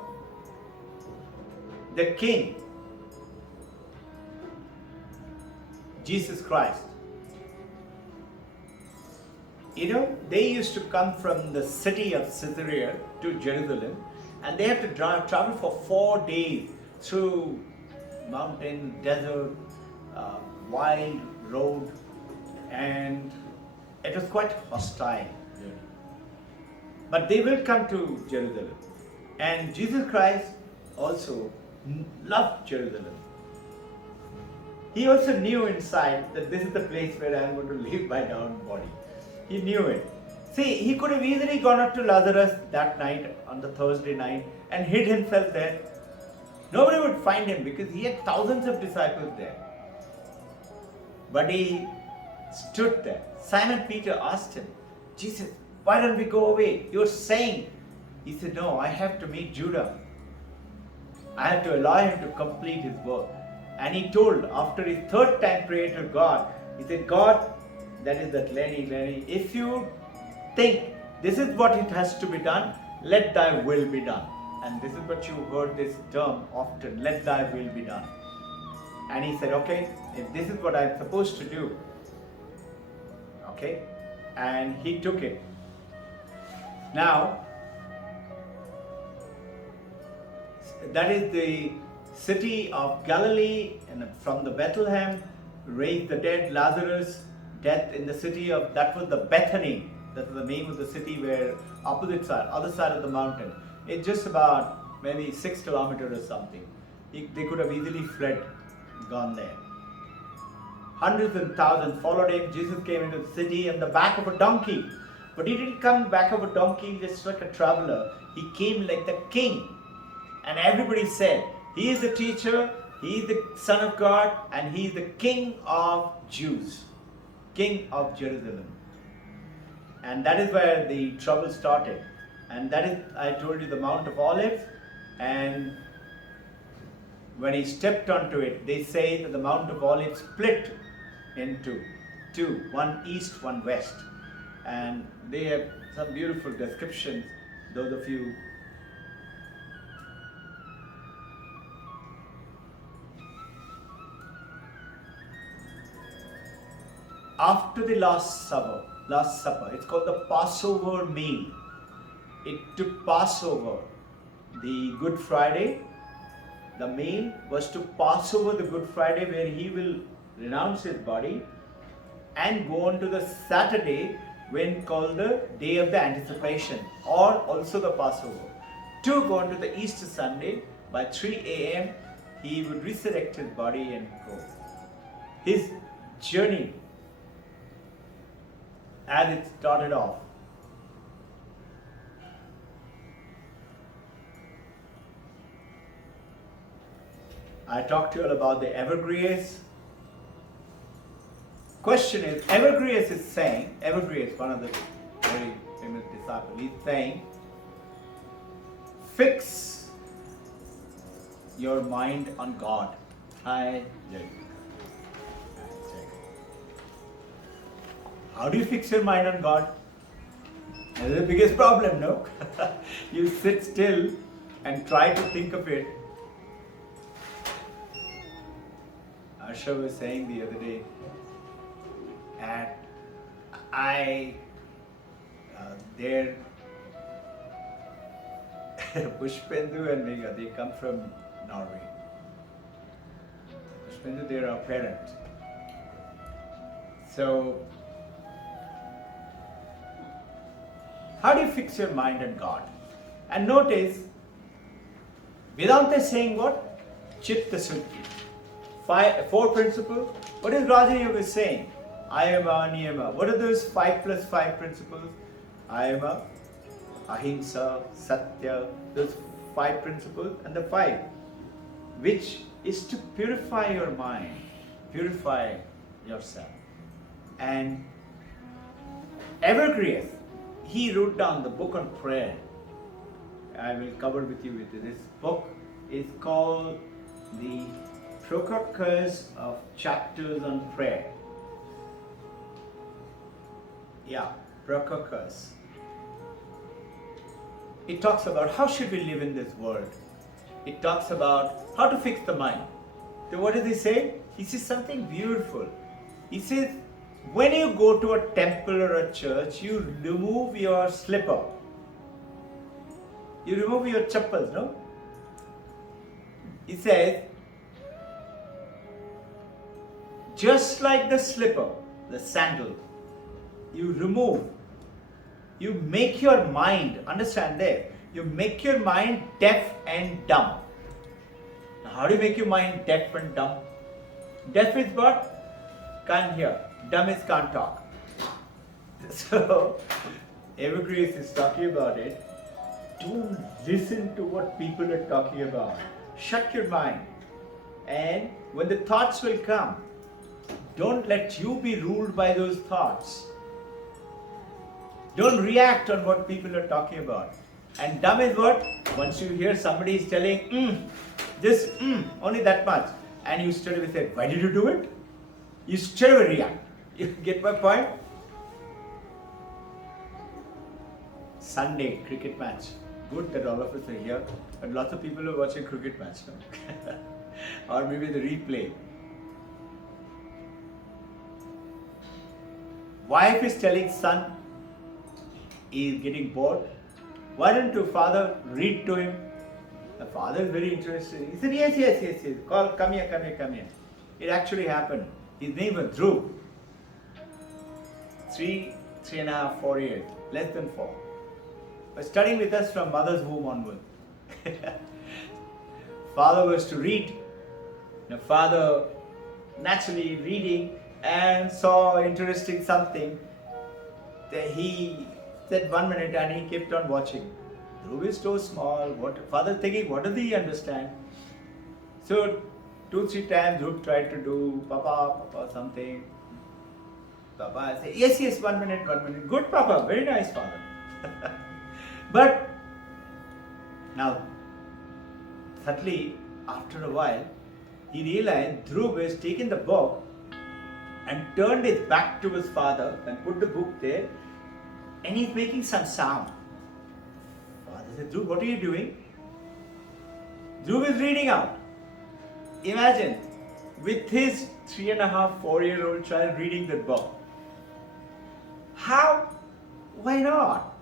the King, Jesus Christ, they used to come from the city of Caesarea to Jerusalem, and they have to travel for 4 days through mountain, desert, wild road, and it was quite hostile. But they will come to Jerusalem. And Jesus Christ also loved Jerusalem. He also knew inside that this is the place where I am going to leave my down body. He knew it. See, he could have easily gone up to Lazarus that night, on the Thursday night, and hid himself there. Nobody would find him because he had thousands of disciples there. But he stood there. Simon Peter asked him, Jesus, why don't we go away? You're saying. He said, no, I have to meet Judah. I have to allow him to complete his work. And he told, after his 3rd time prayer to God, he said, God, that is that Lenny, if you think this is what it has to be done, let thy will be done. And this is what you heard this term often, let thy will be done. And he said, okay, if this is what I'm supposed to do, okay, and he took it. Now, that is the city of Galilee, and from the Bethlehem, raised the dead, Lazarus, death in the city of, that was the Bethany, that was the name of the city where, opposite side, other side of the mountain. It's just about maybe 6 kilometers or something. They could have easily fled, gone there. Hundreds and thousands followed him. Jesus came into the city on the back of a donkey. But he didn't come back of a donkey just like a traveler. He came like the king. And everybody said, he is the teacher, he is the Son of God, and he is the King of Jews, King of Jerusalem. And that is where the trouble started. And that is, I told you, the Mount of Olives. And when he stepped onto it, they say that the Mount of Olives split into two, one east, one west. And they have some beautiful descriptions, those of you. After the Last Supper, it's called the Passover meal. It took Passover, the Good Friday. The meal was to pass over the Good Friday, where he will renounce his body, and go on to the Saturday, when called the Day of the Anticipation, or also the Passover. To go on to the Easter Sunday, by 3 a.m. he would resurrect his body and go. His journey, as it started off, I talked to you all about the Evergrace. Question is, Evergrace is saying, Evergrace, one of the very famous disciples, he's saying, fix your mind on God. How do you fix your mind on God? That's the biggest problem, no? You sit still and try to think of it. Asha was saying the other day, and they're Pushpendu and Megha, they come from Norway. Pushpendu, they're our parent. So, how do you fix your mind on God? And notice, Vedanta is saying what? Chitta Suddhi. 4 principles. What is Raja Yoga saying? Ayama, Niyama. What are those 5 plus 5 principles? Ayama, Ahimsa, Satya. Those 5 principles, and the 5, which is to purify your mind, purify yourself. And Evergrace, he wrote down the book on prayer. I will cover with you with this book. Is called the Procurcus of Chapters on Prayer. Yeah, Procurcus. It talks about how should we live in this world. It talks about how to fix the mind. So what does he say? He says something beautiful. He says, when you go to a temple or a church, you remove your slipper. You remove your chappals, no? He says, just like the slipper, the sandal, you remove, you make your mind, understand there, you make your mind deaf and dumb. Now, how do you make your mind deaf and dumb? Deaf is what? Can't hear. Dumb is can't talk. So, Evergrace is talking about it. Don't listen to what people are talking about. Shut your mind. And when the thoughts will come, don't let you be ruled by those thoughts. Don't react on what people are talking about. And dumb is what? Once you hear somebody is telling, only that much. And you straight away say, why did you do it? You straight away react. You get my point? Sunday cricket match. Good that all of us are here, but lots of people are watching cricket match now. Or maybe the replay. Wife is telling son, he is getting bored. Why don't you, father, read to him? The father is very interested. He said, yes. Come here. It actually happened. His name was Dhruv. 3.5, 4 years, less than 4. Was studying with us from mother's womb onward. Father was to read. The father naturally reading and saw interesting something. He said 1 minute and he kept on watching. Dhruv is so small. Father thinking, what does he understand? So 2-3 times Dhruv tried to do Papa something. Papa said, yes, 1 minute. Good Papa, very nice father. But now, suddenly, after a while, he realized Dhruv has taken the book and turned his back to his father and put the book there, and he's making some sound. Father said, Dhruv, what are you doing? Dhruv is reading out. Imagine, with his 3.5, 4-year-old child reading that book. How? Why not?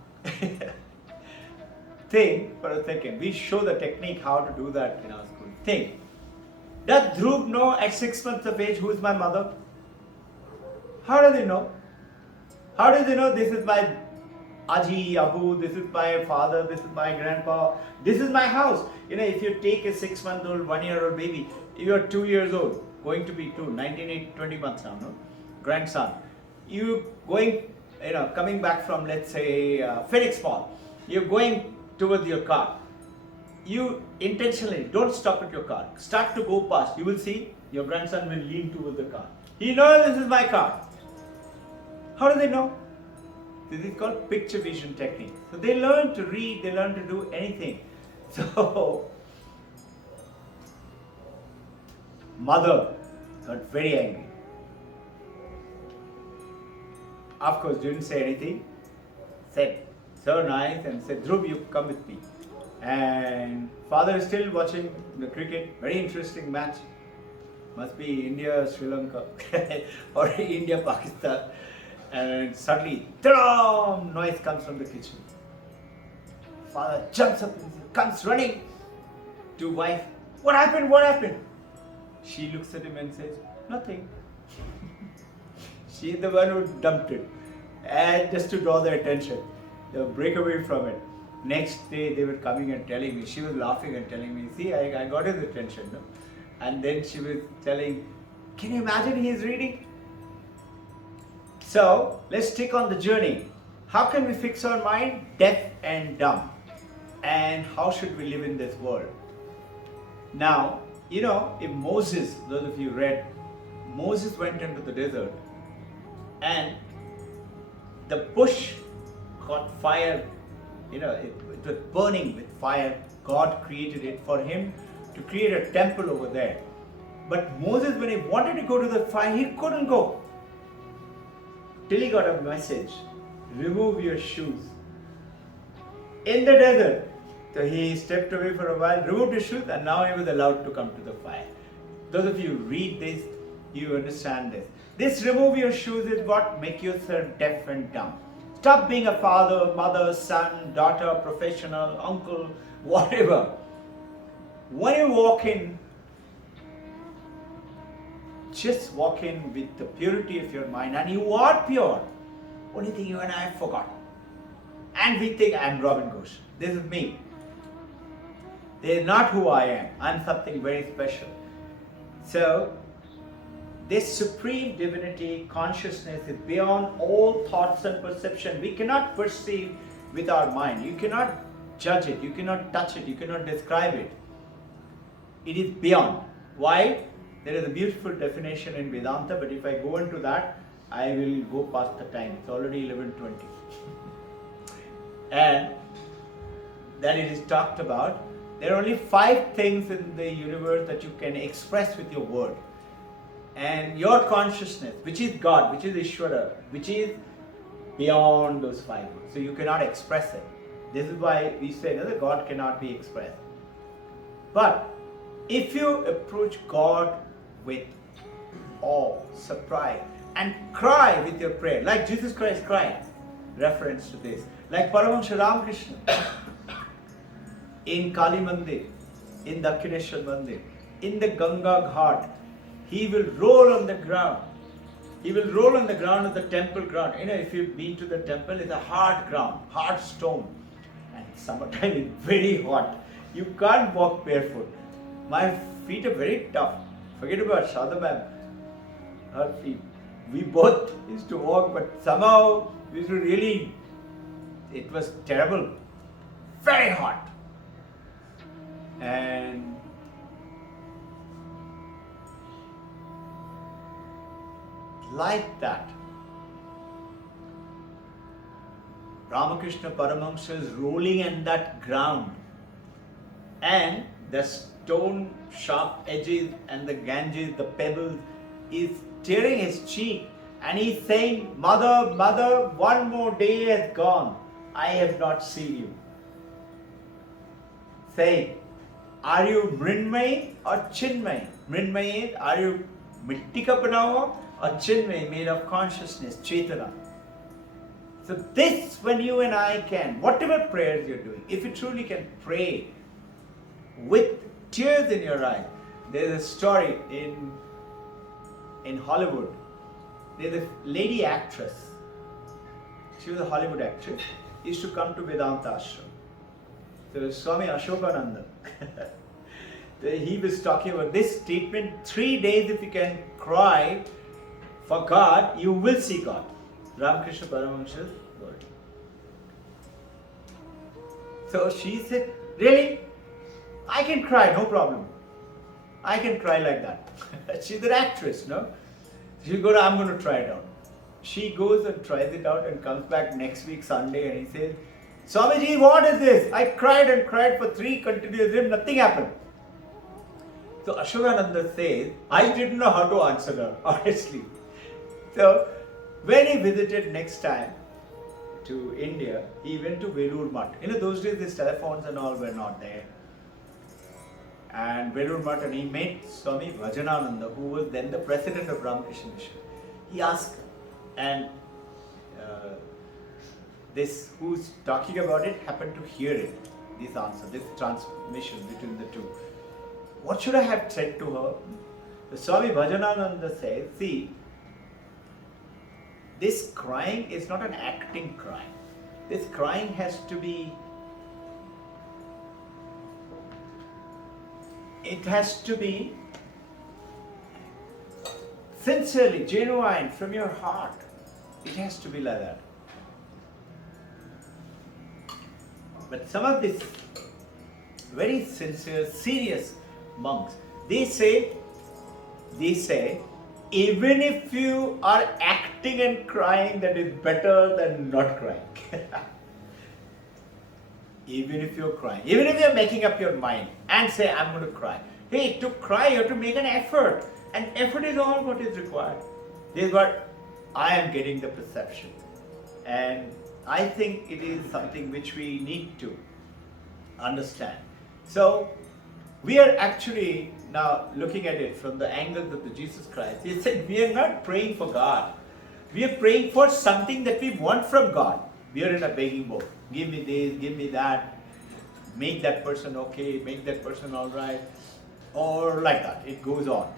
Think for a second. We show the technique how to do that in our school. Think. Does Dhruv know at 6 months of age who is my mother? How does he know? How does he know this is my Aji, Abu, this is my father, this is my grandpa, this is my house? If you take a 6-month-old, 1-year-old baby, you are 2 years old, going to be 20 months now, no? Grandson. You going, coming back from, let's say, FedEx Mall. You're going towards your car. You intentionally don't stop at your car. Start to go past. You will see your grandson will lean towards the car. He knows this is my car. How do they know? This is called picture vision technique. So they learn to read, they learn to do anything. So, mother got very angry. Of course, didn't say anything. Said, so nice, and said, Dhruv, you come with me. And father is still watching the cricket. Very interesting match. Must be India, Sri Lanka, or India, Pakistan. And suddenly, ta-da! Noise comes from the kitchen. Father jumps up and comes running to wife. What happened? What happened? She looks at him and says, nothing. She's the one who dumped it. And just to draw their attention, they'll break away from it. Next day, they were coming and telling me. She was laughing and telling me, see, I got his attention. No? And then she was telling, can you imagine he's reading? So, let's stick on the journey. How can we fix our mind? Deaf and dumb. And how should we live in this world? Now, if Moses, those of you read, Moses went into the desert and the bush caught fire, it was burning with fire. God created it for him to create a temple over there. But Moses, when he wanted to go to the fire, he couldn't go. Till he got a message, remove your shoes. In the desert. So he stepped away for a while, removed his shoes, and now he was allowed to come to the fire. Those of you who read this, you understand this. This remove your shoes is what make yourself deaf and dumb. Stop being a father, mother, son, daughter, professional, uncle, whatever. When you walk in, just walk in with the purity of your mind, and you are pure. Only thing you and I have forgotten. And we think, I'm Robbin Ghosh. This is me. They are not who I am. I'm something very special. So, this supreme divinity, consciousness is beyond all thoughts and perception. We cannot perceive with our mind. You cannot judge it. You cannot touch it. You cannot describe it. It is beyond. Why? There is a beautiful definition in Vedanta, but if I go into that, I will go past the time. It's already 11:20. And then it is talked about, there are only 5 things in the universe that you can express with your word. And your consciousness, which is God, which is Ishvara, which is beyond those 5. So you cannot express it. This is why we say that God cannot be expressed. But if you approach God with awe, surprise, and cry with your prayer, like Jesus Christ cried, reference to this, like Paramahansa Ramakrishna in Kali Mandir, in Dakshineshwar Mandir, in the Ganga Ghat, he will roll on the ground. He will roll on the ground of the temple ground. If you've been to the temple, it's a hard ground, hard stone. And summertime is very hot. You can't walk barefoot. My feet are very tough. Forget about Shada ma'am. Her feet. We both used to walk, but somehow we used to really, it was terrible. Very hot. And like that, Ramakrishna Paramahamsa is rolling in that ground, and the stone sharp edges and the ganges, the pebbles, is tearing his cheek, and he's saying, Mother, Mother, one more day has gone. I have not seen you. Say, are you Mrinmay or Chinmay? Mrinmay is, are you mitti ka bana hua, or Chinmay, made of consciousness, Chetana? So this, when you and I can, whatever prayers you're doing, if you truly can pray with tears in your eyes. There's a story in Hollywood. There's a lady actress. She was a Hollywood actress. Used to come to Vedanta Ashram. So Swami Ashokananda, he was talking about this statement: 3 days if you can cry for God, you will see God. Ramakrishna Paramahamsa's word. So she said, really? I can cry, no problem. I can cry like that. She's an actress, no? She'll go, I'm going to try it out. She goes and tries it out and comes back next week Sunday, and he says, Swamiji, what is this? I cried and cried for 3 continuous days, nothing happened. So Ashokananda says, I didn't know how to answer her, honestly. So when he visited next time to India, he went to Velur Math. Those days his telephones and all were not there. And Velur Math, and he met Swami Bhajanananda, who was then the president of Ramakrishna Mission. He asked, and this who's talking about it happened to hear it, this answer, this transmission between the two. What should I have said to her? The Swami Bhajanananda says, see, this crying is not an acting cry. This crying has to be, it has to be sincerely, genuine, from your heart. It has to be like that. But some of these very sincere, serious monks, they say, even if you are acting and crying, that is better than not crying. Even if you're crying, even if you're making up your mind and say, I'm going to cry. Hey, to cry, you have to make an effort. And effort is all what is required. This is what I am getting the perception. And I think it is something which we need to understand. So, we are actually now looking at it from the angle of the Jesus Christ. He said, we are not praying for God. We are praying for something that we want from God. We are in a begging mode. Give me this, give me that. Make that person okay, make that person alright. Or like that. It goes on.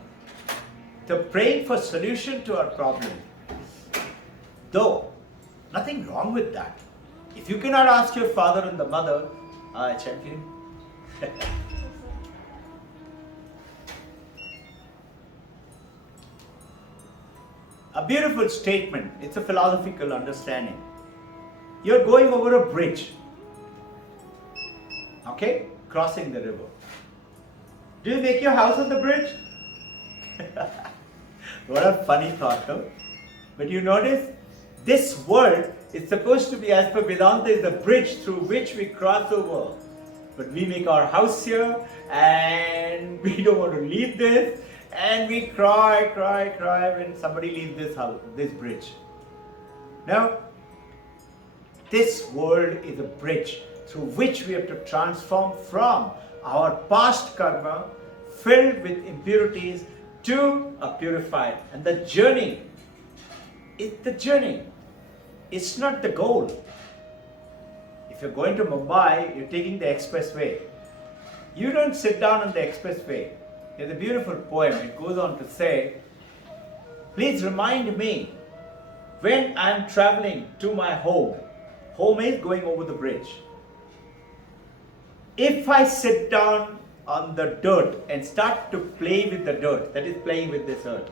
So praying for solution to our problem. Though, nothing wrong with that. If you cannot ask your father and the mother, champion. A beautiful statement. It's a philosophical understanding. You're going over a bridge. Okay? Crossing the river. Do you make your house on the bridge? What a funny thought, though. But you notice, this world is supposed to be, as per Vedanta, is the bridge through which we cross over. But we make our house here, and we don't want to leave this, and we cry when somebody leaves this house, this bridge. Now, this world is a bridge through which we have to transform from our past karma filled with impurities to a purified. And the journey is the journey. It's not the goal. If you're going to Mumbai, you're taking the expressway. You don't sit down on the expressway. There's a beautiful poem. It goes on to say, please remind me when I'm traveling to my home. Home is going over the bridge. If I sit down on the dirt and start to play with the dirt, that is playing with this earth,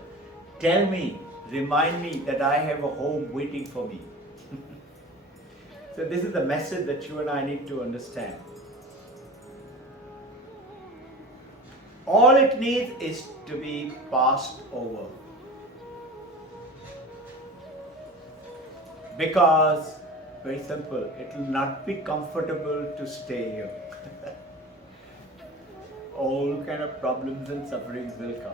tell me, remind me that I have a home waiting for me. So this is the message that you and I need to understand. All it needs is to be passed over. Because Very simple. It will not be comfortable to stay here. All kind of problems and sufferings will come.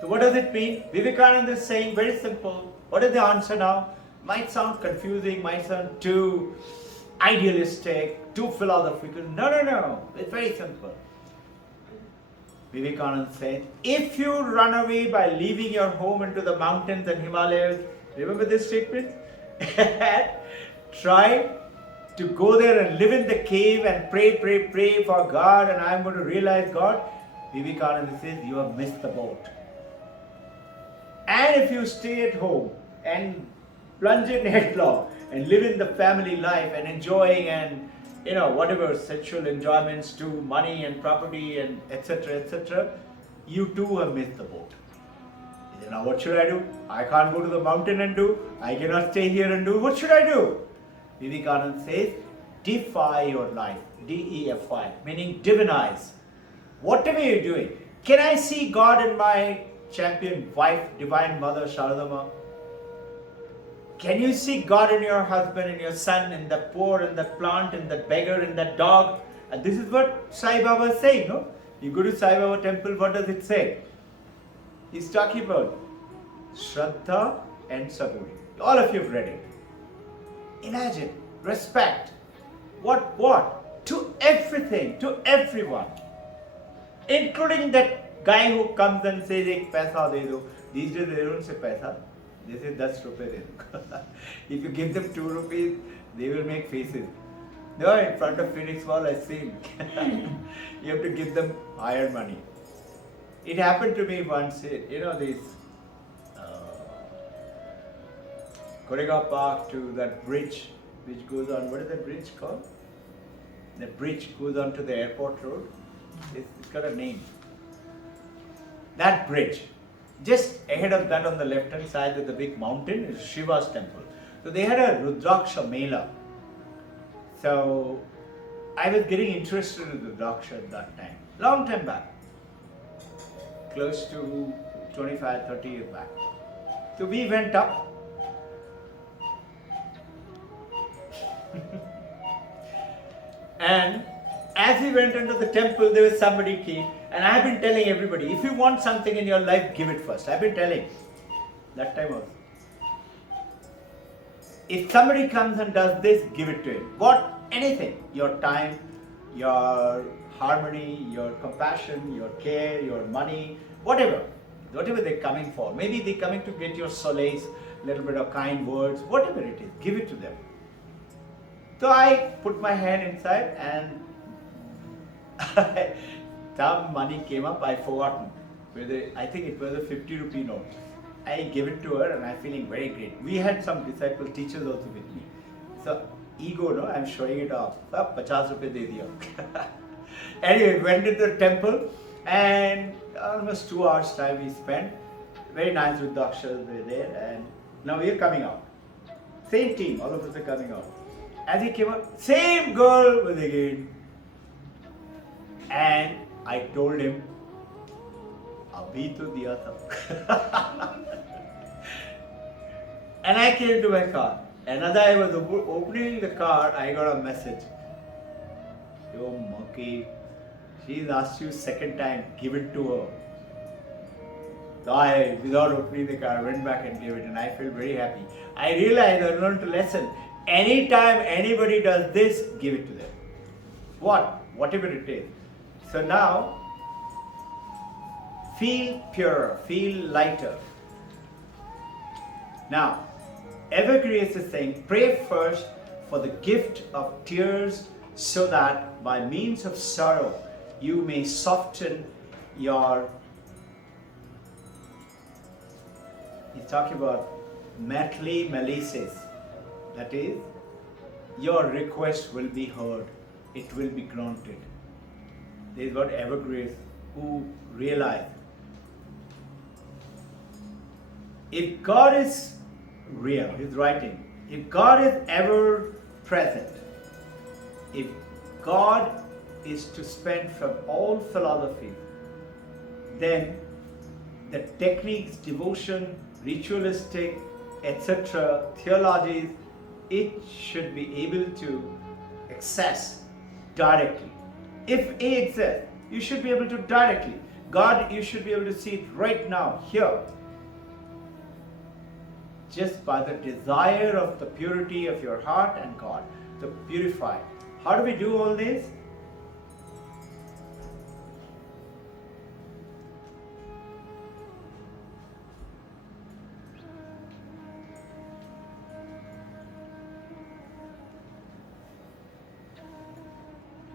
So what does it mean? Vivekananda is saying very simple. What is the answer now? Might sound confusing, might sound too idealistic, too philosophical. No. It's very simple. Vivekananda said, if you run away by leaving your home into the mountains and Himalayas, remember this statement? Try to go there and live in the cave and pray for God, and I'm going to realize God. Vivekananda says, you have missed the boat. And if you stay at home and plunge in headlong and live in the family life and enjoying and whatever sexual enjoyments to money and property and etc., you too have missed the boat. Now what should I do? I can't go to the mountain and do. I cannot stay here and do. What should I do? Vivekananda says, defy your life. D-E-F-I, meaning divinize. Whatever you're doing. Can I see God in my champion wife, Divine Mother Sharadama? Can you see God in your husband, in your son, in the poor, in the plant, in the beggar, in the dog? And this is what Sai Baba is saying, no? You go to Sai Baba temple, what does it say? He's talking about Shraddha and Saburi. All of you have read it. Imagine, respect. What? To everything, to everyone. Including that guy who comes and says, ek paisa de do. These days they don't say paisa. They say 10 rupees de do. If you give them 2 rupees, they will make faces. No, in front of Phoenix Mall I've seen. You have to give them higher money. It happened to me once, this Koregaon Park to that bridge which goes on, what is that bridge called? The bridge goes on to the airport road. It's got a name. That bridge. Just ahead of that on the left hand side of the big mountain is Shiva's temple. So they had a Rudraksha Mela. So I was getting interested in Rudraksha at that time. Long time back. Close to 25, 30 years back. So we went up. And as we went into the temple, there was somebody came, and I have been telling everybody, if you want something in your life, give it first. I've been telling that time also. If somebody comes and does this, give it to him. What? Anything. Your time, your harmony, your compassion, your care, your money, whatever. Whatever they're coming for. Maybe they're coming to get your solace, little bit of kind words, whatever it is, give it to them. So I put my hand inside and some money came up, I'd forgotten. I think it was a 50 rupee note. I gave it to her and I'm feeling very great. We had some disciple teachers also with me. So ego, no, I'm showing it off. 50 rupees de diya. Anyway, went into the temple and almost 2 hours time we spent. Very nice Rudrakshas were there, and now we are coming out. Same team, all of us are coming out. As he came out, same girl was again. And I told him, Abhi to diya tha. And I came to my car. And as I was opening the car, I got a message. Yo monkey, she's asked you second time, give it to her. So I, without opening the car, went back and gave it, and I felt very happy. I realized I learned a lesson. Anytime anybody does this, give it to them. Whatever it is. So now, feel purer, feel lighter. Now, Evergrace is saying, pray first for the gift of tears so that by means of sorrow, you may soften your, he's talking about metli melices. That is, your request will be heard. It will be granted. This is what Evergrace, who realized. If God is real, he's writing, if God is ever present, if God is to spend from all philosophy, then the techniques, devotion, ritualistic, etc., theologies, it should be able to access directly. If A exists, you should be able to directly. God, you should be able to see it right now, here. Just by the desire of the purity of your heart and God, to purify. How do we do all this?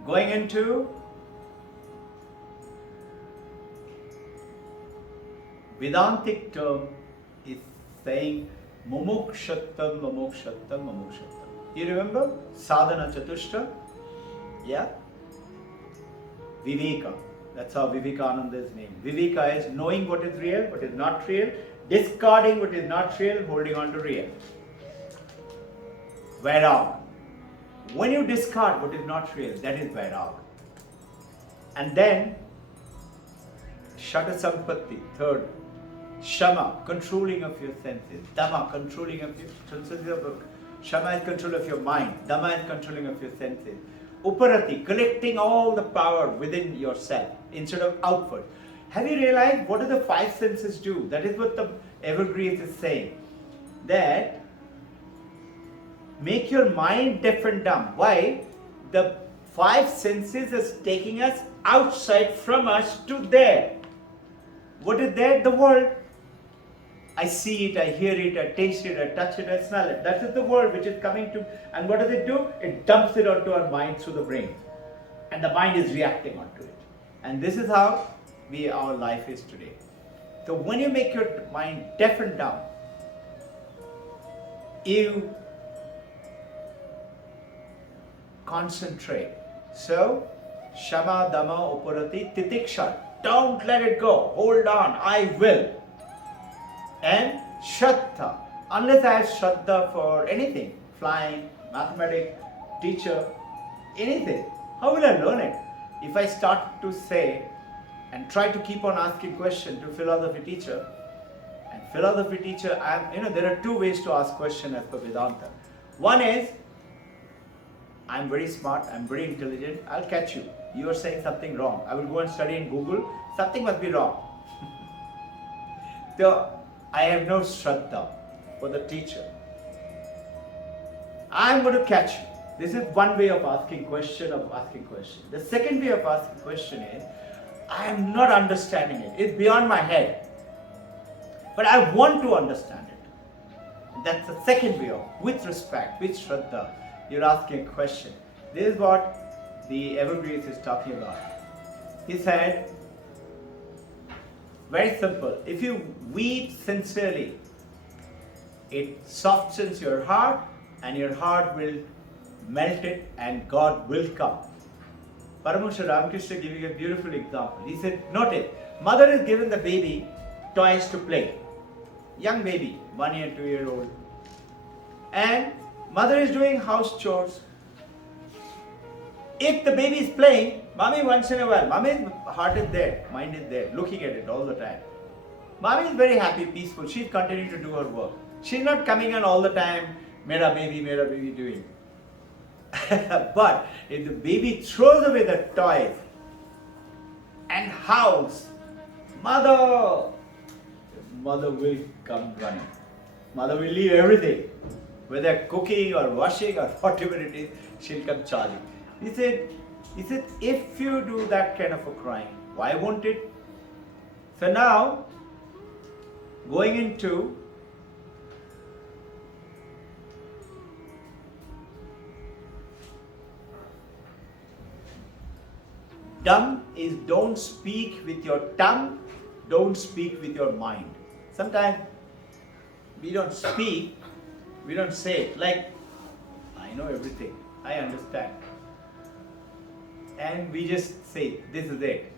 Going into Vedantic term is saying mumukshattam, mumukshattam, mumukshattam. You remember sadhana chatushta? Yeah? Viveka. That's how Vivekananda is named. Viveka is knowing what is real, what is not real, discarding what is not real, holding on to real. Vairag. When you discard what is not real, that is Vairag. And then Shata Sampatti, third. Shama, controlling of your senses. Dhamma, controlling of your senses. Shama is control of your mind. Dhamma is controlling of your senses. Uparati, collecting all the power within yourself instead of outward. Have you realized what do the five senses do? That is what the Evergreens is saying. That make your mind deaf and dumb. Why? The five senses is taking us outside from us to there. What is there? The world. I see it, I hear it, I taste it, I touch it, I smell it. That is the world which is coming to, and what does it do? It dumps it onto our mind through the brain. And the mind is reacting onto it. And this is how our life is today. So when you make your mind deaf and dumb, you concentrate. So, Shama, Dhamma, Uparati, Titiksha. Don't let it go. Hold on. I will. And Shraddha. Unless I have Shraddha for anything, flying, mathematics, teacher, anything, how will I learn it? If I start to say and try to keep on asking questions to philosophy teacher, and philosophy teacher, there are two ways to ask questions as per Vedanta. One is, I'm very smart, I'm very intelligent, I'll catch you. You are saying something wrong. I will go and study in Google, something must be wrong. So, I have no Shraddha for the teacher. I'm going to catch you. This is one way of asking question. The second way of asking question is, I am not understanding it. It's beyond my head. But I want to understand it. That's the second way of, with respect, with Shraddha, you're asking a question. This is what the Evergreens is talking about. He said, very simple. If you weep sincerely, it softens your heart and your heart will melt it and God will come. Paramahansa Ramakrishna giving a beautiful example. He said, notice, mother is given the baby toys to play. Young baby, 1 year, 2 year old. And mother is doing house chores. If the baby is playing, mommy once in a while, mommy's heart is there, mind is there, looking at it all the time. Mommy is very happy, peaceful. She's continuing to do her work. She's not coming in all the time, mera baby doing. But if the baby throws away the toys and howls, mother will come running. Mother will leave everything. Whether cooking or washing or whatever it is, she'll come charging. He said, if you do that kind of a crime, why won't it? So now, going into dumb is don't speak with your tongue, don't speak with your mind. Sometimes we don't speak, we don't say it. Like, I know everything, I understand. And we just say, this is it.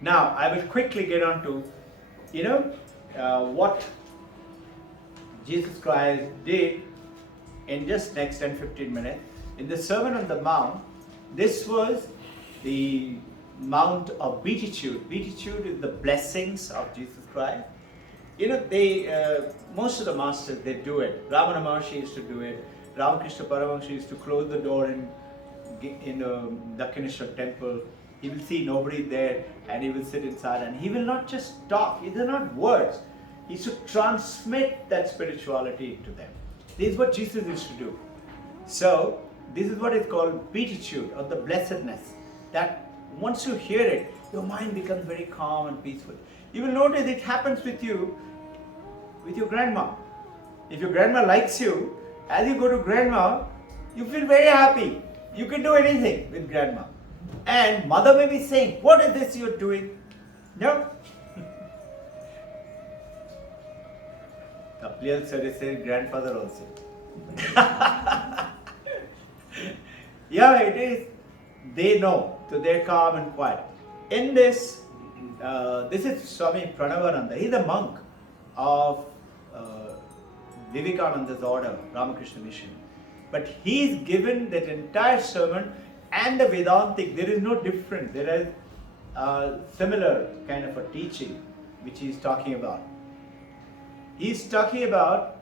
Now, I will quickly get on to, what Jesus Christ did in just next 10-15 minutes. In the Sermon on the Mount, this was the Mount of Beatitude. Beatitude is the blessings of Jesus Christ. Most of the masters, they do it. Ramana Maharshi used to do it. Ramakrishna Paramahansa used to close the door in Dakshineshwar temple. He will see nobody there and he will sit inside and he will not just talk. These are not words. He should transmit that spirituality to them. This is what Jesus used to do. So, this is what is called beatitude or the blessedness. That once you hear it, your mind becomes very calm and peaceful. You will notice it happens with you, with your grandma. If your grandma likes you, as you go to grandma, you feel very happy. You can do anything with grandma. And mother may be saying, what is this you're doing? No. Kapliyal sir is saying grandfather also. Yeah, it is. They know. So they're calm and quiet. In this, this is Swami Pranavananda. He's a monk of Vivekananda's order, Ramakrishna Mission. But he's given that entire sermon and the Vedantic. There is no difference. There is a similar kind of a teaching which he's talking about. He's talking about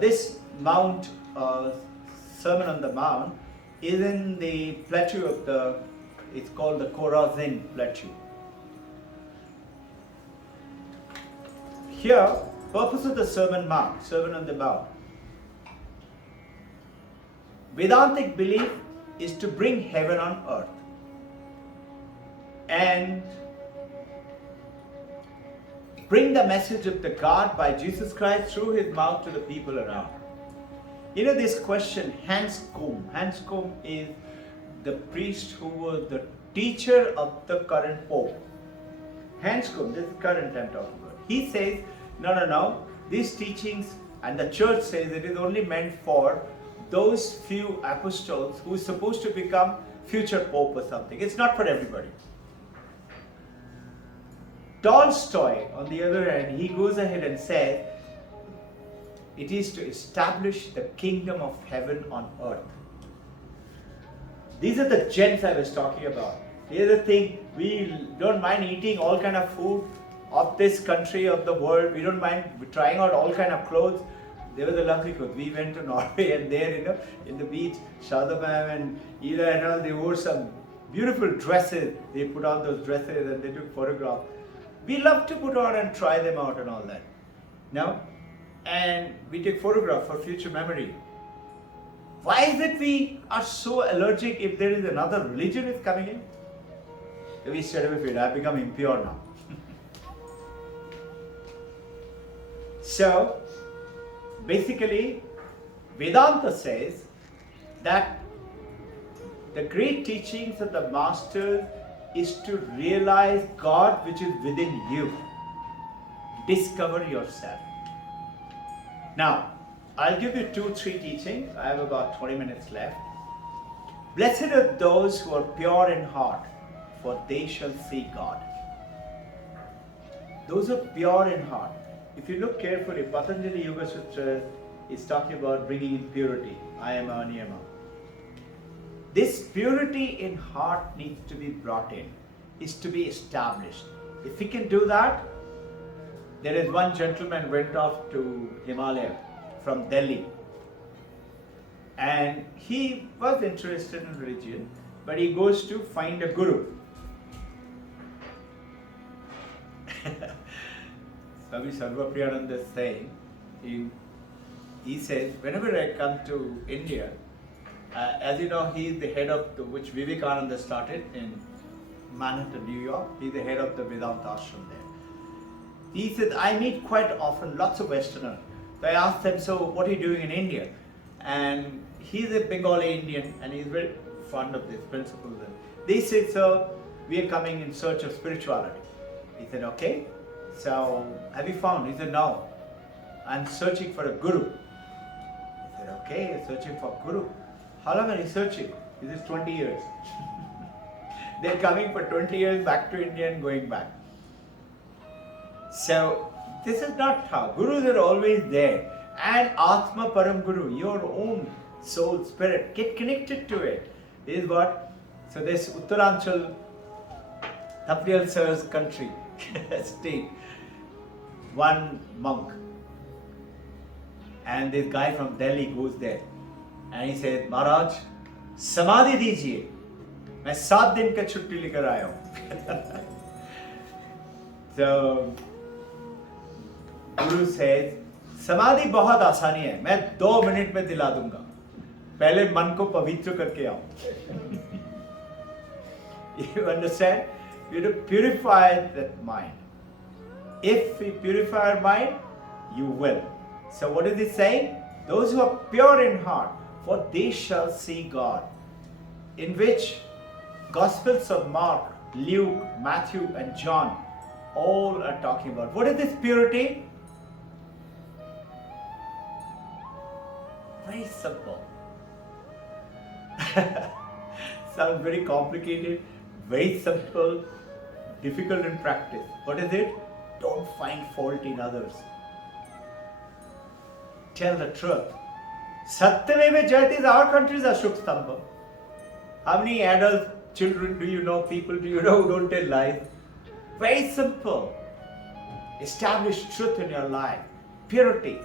this Mount, Sermon on the Mount is in the plateau of it's called the Khorazin Plateau. Here, purpose of the Sermon on the Mount. Vedantic belief is to bring heaven on earth and bring the message of the God by Jesus Christ through his mouth to the people around. You know this question, Hans Kuhn. Hans Kuhn is the priest who was the teacher of the current Pope. Hans Kuhn, this is current I'm talking about. He says, no, these teachings, and the church says it is only meant for those few apostles who is supposed to become future Pope or something. It's not for everybody. Tolstoy, on the other hand, he goes ahead and says, it is to establish the kingdom of heaven on earth. These are the gents I was talking about. The other thing, we don't mind eating all kind of food of this country, of the world. We don't mind trying out all kind of clothes. There was a lovely clothes. We went to Norway and there, in the beach, Shadabam and Ida and all, they wore some beautiful dresses. They put on those dresses and they took photographs. We love to put on and try them out and all that. No? And we take photographs for future memory. Why is it we are so allergic if there is another religion is coming in? We said, I've become impure now. So, basically, Vedanta says that the great teachings of the Masters is to realize God which is within you. Discover yourself. Now, I'll give you 2-3 teachings. I have about 20 minutes left. Blessed are those who are pure in heart, for they shall see God. Those who are pure in heart. If you look carefully, Patanjali Yoga Sutra is talking about bringing in purity. Ayama, niyama. This purity in heart needs to be brought in, is to be established. If we can do that, there is one gentleman went off to Himalaya from Delhi, and he was interested in religion, but he goes to find a guru. Swami Sarvapriyananda is saying, he says, whenever I come to India, as you know, he is the head of which Vivekananda started in Manhattan, New York. He is the head of the Vedanta ashram there. He said, I meet quite often lots of Westerners. So I asked them, so what are you doing in India? And he's a Bengali Indian and he's very fond of these principles. And they said, so we are coming in search of spirituality. He said, okay, so have you found? He said, no, I'm searching for a guru. He said, okay, you're searching for a guru. How long are you searching? He says, 20 years. They're coming for 20 years back to India and going back. So, this is not how. Gurus are always there. And Atma Param Guru, your own soul, spirit, get connected to it. This is what, so this Uttaranchal, Tapriyal Sir's country, state, one monk, And this guy from Delhi goes there and he says, Maharaj, समाधि दीजिए, मैं 7 दिन का छुट्टी लेकर आया हूँ. So Guru says, समाधि बहुत आसानी है, मैं 2 मिनट में दिला दूंगा, पहले मन को पवित्र करके आओ. You understand? You have to purify that mind. If we purify our mind, you will. So what is it saying? Those who are pure in heart, for they shall see God. In which Gospels of Mark, Luke, Matthew and John all are talking about. What is this purity? Very simple. Sounds very complicated, very simple, difficult in practice. What is it? Don't find fault in others. Tell the truth. Satyameva Jayate is our country's Ashok Stambha. How many adults, children do you know, people do you know who don't tell lies? Very simple. Establish truth in your life. Purity.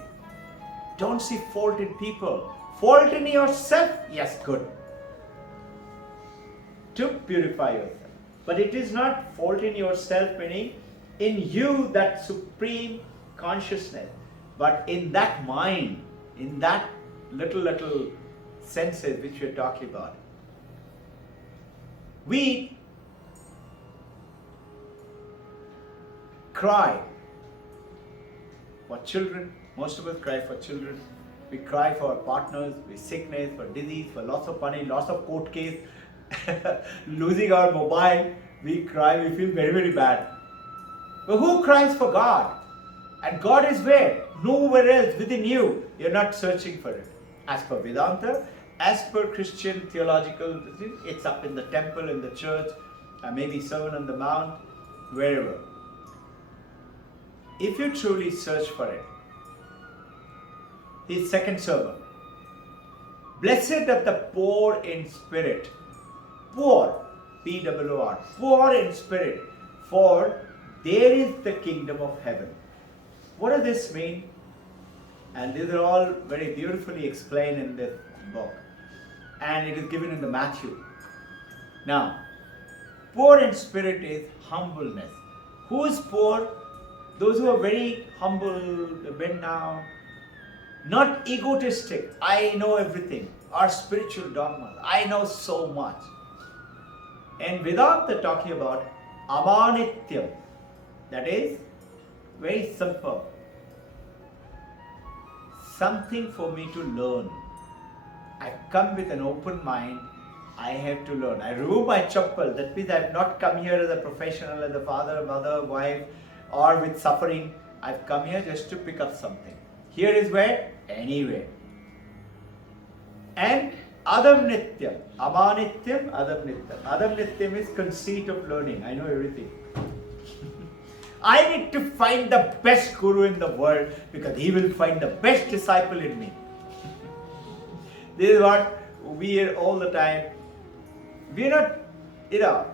Don't see fault in people. Fault in yourself? Yes, good. To purify yourself. But it is not fault in yourself, meaning in you that supreme consciousness, but in that mind, in that little senses which we are talking about. We cry for children. Most of us cry for children. We cry for our partners, with sickness, for disease, for loss of money, loss of court case, losing our mobile. We cry, we feel very, very bad. But who cries for God? And God is where? Nowhere else within you. You're not searching for it. As per Vedanta, as per Christian theological, it's up in the temple, in the church, maybe Sermon on the Mount, wherever. If you truly search for it, his second sermon. Blessed are the poor in spirit. Poor, P-O-O-R, poor in spirit, for there is the kingdom of heaven. What does this mean? And these are all very beautifully explained in this book. And it is given in the Matthew. Now, poor in spirit is humbleness. Who is poor? Those who are very humble, bent down, not egotistic. I know everything. Our spiritual dogmas. I know so much. And Vedanta talking about amanitya. That is very simple. Something for me to learn. I come with an open mind. I have to learn. I remove my chappal. That means I have not come here as a professional, as a father, mother, wife, or with suffering. I've come here just to pick up something. Here is where? Anywhere. And Adam Nityam. Amanityam, Adam Nityam. Adam Nityam is conceit of learning. I know everything. I need to find the best guru in the world because he will find the best disciple in me. This is what we hear all the time. We are not,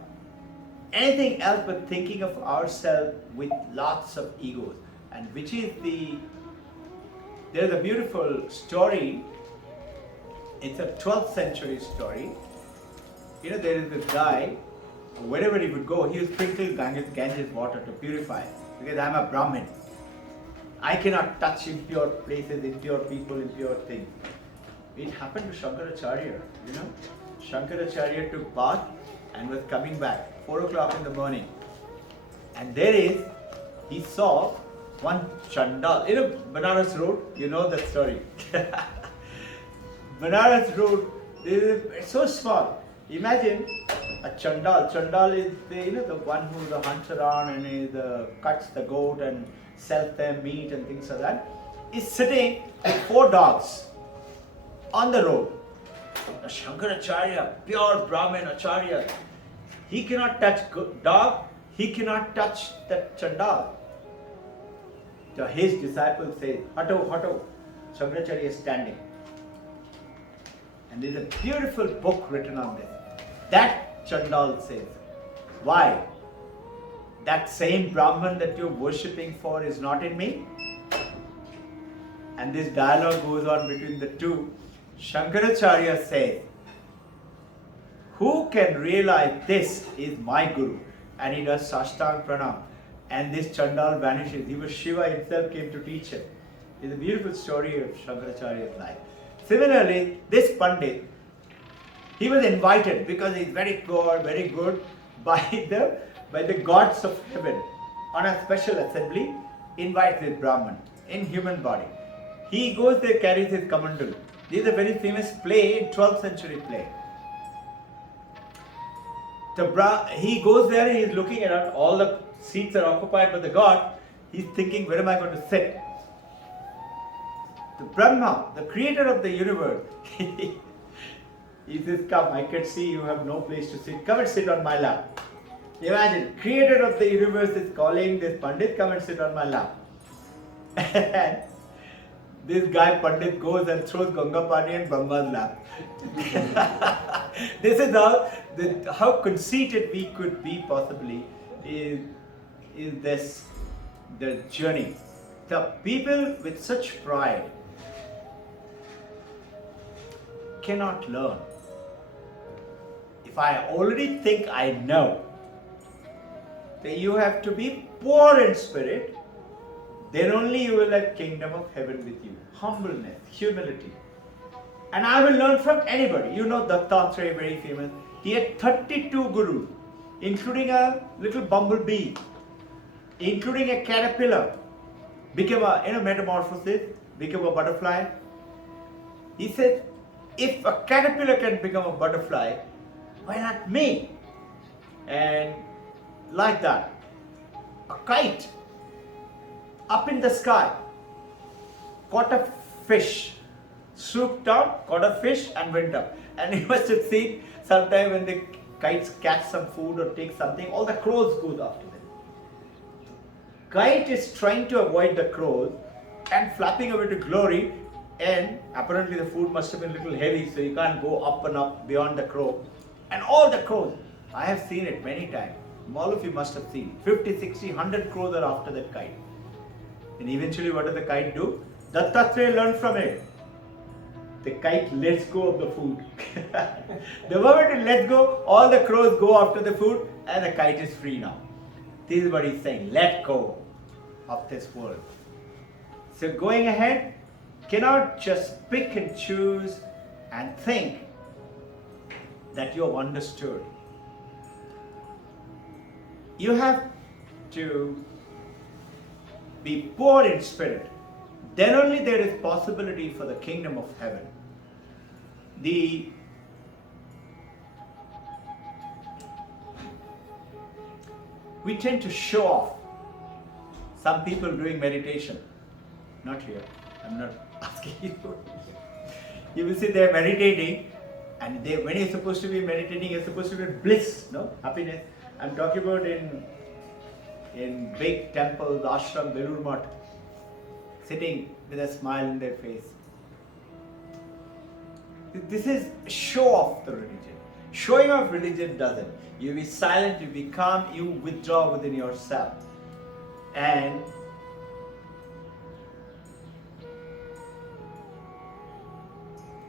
anything else but thinking of ourselves with lots of egos. And which is there's a beautiful story. It's a 12th century story. There is this guy, wherever he would go, he would sprinkle Ganges water to purify. Because I'm a Brahmin. I cannot touch impure places, impure people, impure things. It happened to Shankaracharya, Shankaracharya took bath and was coming back, 4 o'clock in the morning. And he saw one Chandal, Banaras Road, you know that story. Banaras Road, it's so small. Imagine a Chandal. Chandal is the one who hunts around and cuts the goat and sells them meat and things like that. Is sitting with 4 dogs on the road. A Shankaracharya, pure Brahmin Acharya, he cannot touch dog, he cannot touch that Chandal. So his disciple says, Hato, Hato. Shankaracharya is standing. And there is a beautiful book written on this. That Chandal says, why? That same Brahman that you're worshipping for is not in me? and this dialogue goes on between the two. Shankaracharya says, who can realize this is my Guru? And he does Sashtang Pranam. And this Chandal vanishes. He was Shiva himself came to teach him. It's a beautiful story of Shankaracharya's life. Similarly, this Pandit, he was invited because he's very poor, very good, by the gods of heaven on a special assembly, invites this Brahman in human body. He goes there, carries his Kamandal. This is a very famous play, 12th century play. He goes there and he's looking around, all the seats are occupied by the god. He's thinking, where am I going to sit? The Brahma, the creator of the universe, he says, come, I can see you have no place to sit. Come and sit on my lap. Imagine, creator of the universe is calling this Pandit, come and sit on my lap. And this guy Pandit goes and throws Ganga Pani in Brahma's lap. This is how conceited we could be possibly is this the journey. The people with such pride cannot learn. If I already think I know, then you have to be poor in spirit, then only you will have kingdom of heaven with you. Humbleness, humility. And I will learn from anybody. You know Dattatreya, very famous. He had 32 gurus, including a little bumblebee, including a caterpillar, became a metamorphosis, became a butterfly. He said, if a caterpillar can become a butterfly, why not me? And like that, a kite up in the sky, caught a fish, swooped down, caught a fish and went up. And you must have seen sometime when the kites catch some food or take something, all the crows go after them. Kite is trying to avoid the crows and flapping away to glory, and apparently the food must have been a little heavy, so you can't go up and up beyond the crow. And all the crows, I have seen it many times, all of you must have seen, 50, 60, 100 crows are after that kite. And eventually what does the kite do? Dattatreya learned from it. The kite lets go of the food. The moment it lets go, all the crows go after the food and the kite is free now. This is what he's saying, let go of this world. So going ahead, cannot just pick and choose and think that you have understood. You have to be poor in spirit. Then only there is possibility for the kingdom of heaven. We tend to show off. Some people doing meditation, not here, I'm not asking you. You will see they are meditating, and when you're supposed to be meditating, you're supposed to be bliss, no? Happiness. I'm talking about in big temples, ashram, Belur Math, sitting with a smile in their face. This is show off the religion. Showing off religion doesn't. You be silent, you be calm, you withdraw within yourself. And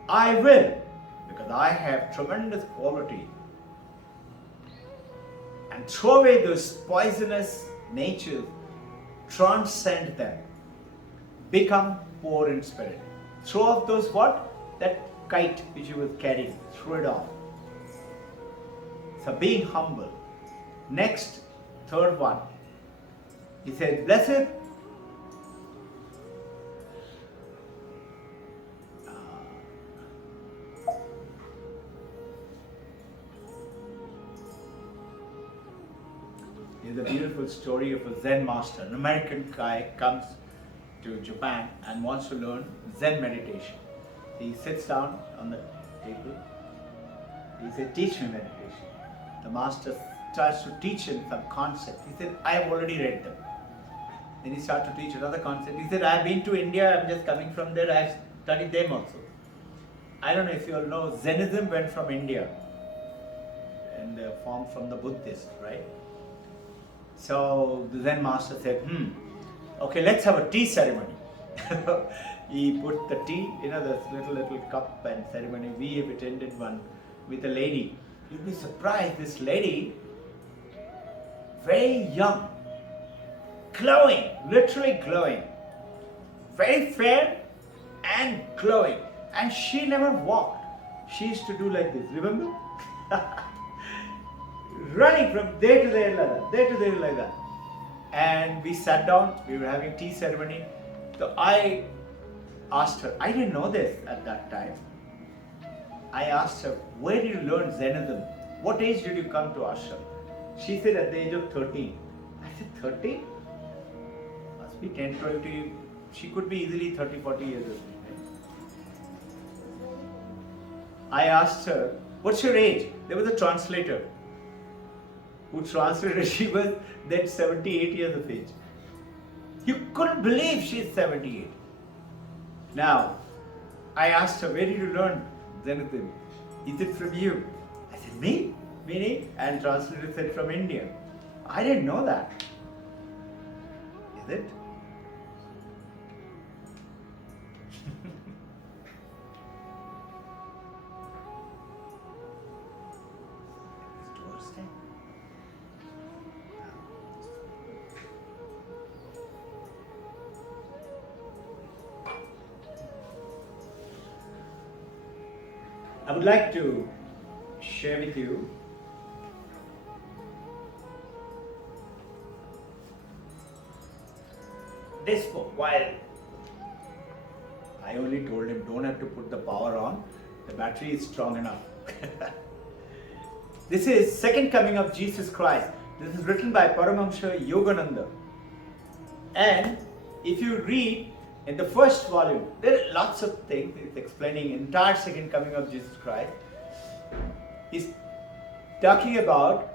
I will, because I have tremendous quality, and throw away those poisonous natures, transcend them, become poor in spirit. Throw off those what? That kite which you were carrying, throw it off. So being humble. Next, third one. He said, blessed is a beautiful story of a Zen master. An American guy comes to Japan and wants to learn Zen meditation. He sits down on the table. He said, teach me meditation. The master starts to teach him some concept. He said, I have already read them. Then he started to teach another concept. He said, I have been to India, I'm just coming from there, I have studied them also. I don't know if you all know, Zenism went from India and formed from the Buddhists, right? So the Zen master said, okay, let's have a tea ceremony. he put the tea, this little cup and ceremony. We have attended one with a lady. You'd be surprised, this lady, very young, glowing, literally glowing, very fair and glowing. And she never walked. She used to do like this, remember? Running from there to there like that, there to there like that. And we sat down, we were having tea ceremony. So I asked her, I didn't know this at that time. I asked her, where did you learn Zenithism? What age did you come to ashram? She said at the age of 13. I said, 13? Must be 10, 20. She could be easily 30, 40 years old. I asked her, what's your age? There was a translator who translated. She was then 78 years of age. You couldn't believe she's 78. Now, I asked her, where did you learn Zenithism? Is it from you? I said, me? Meaning? And translator said, from India. I didn't know that. Is it? I would like to share with you this book. While I only told him don't have to put the power on, the battery is strong enough. This is Second Coming of Jesus Christ. This is written by Paramahamsa Yogananda. And if you read in the first volume, there are lots of things. It's explaining entire Second Coming of Jesus Christ. He's talking about,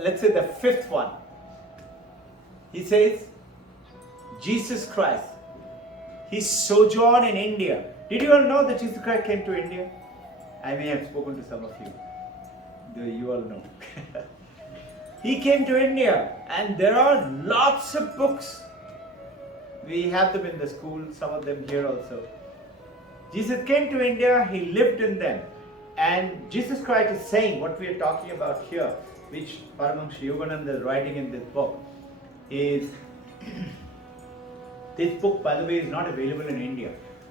let's say, the fifth one. He says, Jesus Christ, his sojourn in India. Did you all know that Jesus Christ came to India? I may have spoken to some of you. You all know. He came to India, and there are lots of books. We have them in the school, some of them here also. Jesus came to India, he lived in them. And Jesus Christ is saying what we are talking about here, which Paramahamsa Yogananda is writing in this book, is this book, by the way, is not available in India.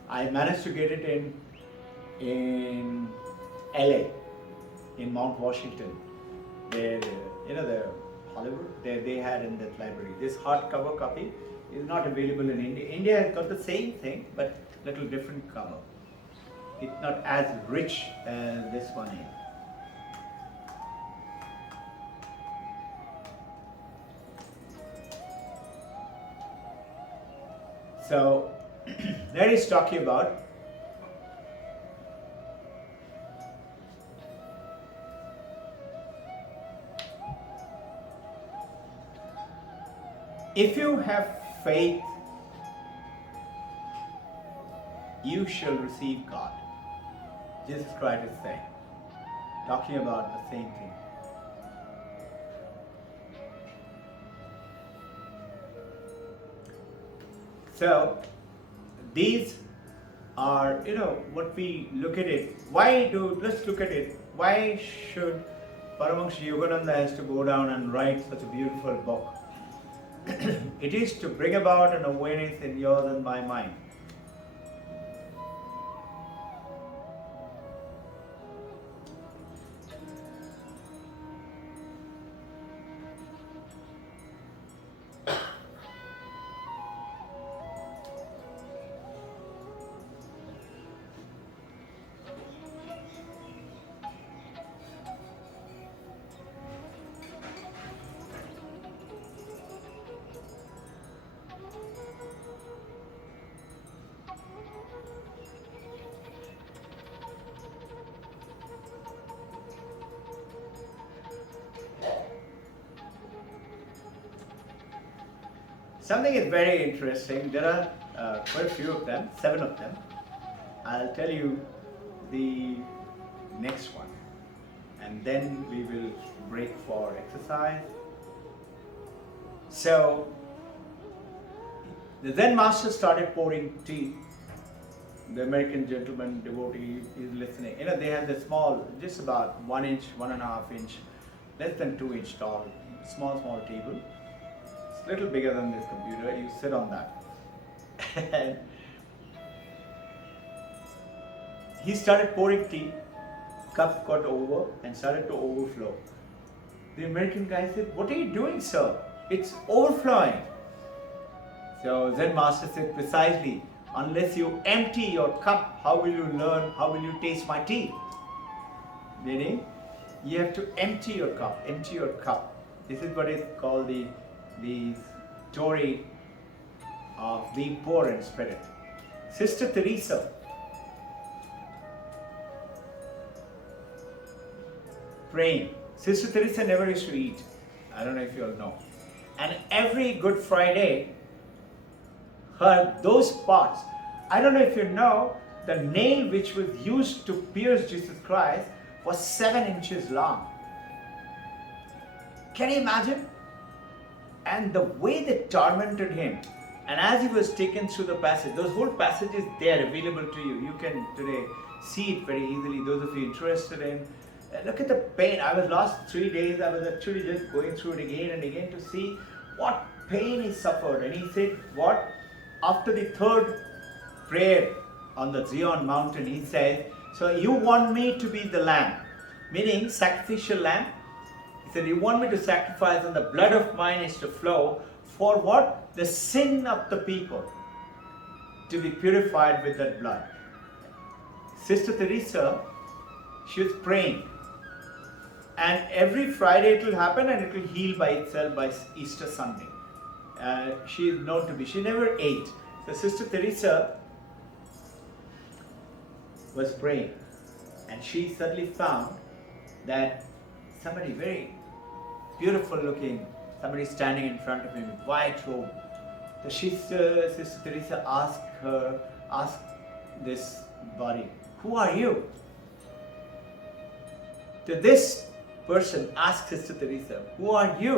I managed to get it in LA, in Mount Washington. There, the Hollywood, they had in that library. This hardcover copy is not available in India. India has got the same thing, but little different cover. It's not as rich as this one is. So, there he's talking about if you have faith, you shall receive God. Jesus Christ is saying, talking about the same thing. So, these are, what we look at it. Let's look at it. Why should Paramahamsa Yogananda has to go down and write such a beautiful book? It is to bring about an awareness in yours and my mind. Something is very interesting. There are quite a few of them, 7 of them. I'll tell you the next one, and then we will break for exercise. So, the Zen master started pouring tea The American gentleman devotee is listening. They have the small, just about 1 inch, 1.5 inch, less than 2 inch tall, small table. It's a little bigger than this computer. You sit on that. And he started pouring tea. Cup got over and started to overflow. The American guy said, "What are you doing, sir? It's overflowing." So Zen Master said, "Precisely, unless you empty your cup, how will you learn, how will you taste my tea?" Meaning, you have to empty your cup. This is what is called the story of being poor in spirit. Sister Teresa, praying. Sister Teresa never used to eat. I don't know if you all know. And every Good Friday, those parts, I don't know if you know, the nail which was used to pierce Jesus Christ was 7 inches long. Can you imagine? And the way they tormented him, and as he was taken through the passage, those whole passages there available to you. You can today see it very easily, those of you interested in. Look at the pain. I was last 3 days, I was actually just going through it again and again to see what pain he suffered. And he said, what? After the third prayer on the Zion mountain, he said, "So you want me to be the lamb," meaning sacrificial lamb. He said, "You want me to sacrifice and the blood of mine is to flow for what? The sin of the people, to be purified with that blood." Sister Teresa, she was praying. And every Friday it will happen and it will heal by itself by Easter Sunday. She is known to be, she never ate. So Sister Teresa was praying and she suddenly found that somebody very beautiful looking, somebody standing in front of him, white robe. So Sister Teresa asked this body, "Who are you?" To this person asked Sister Teresa, "Who are you?"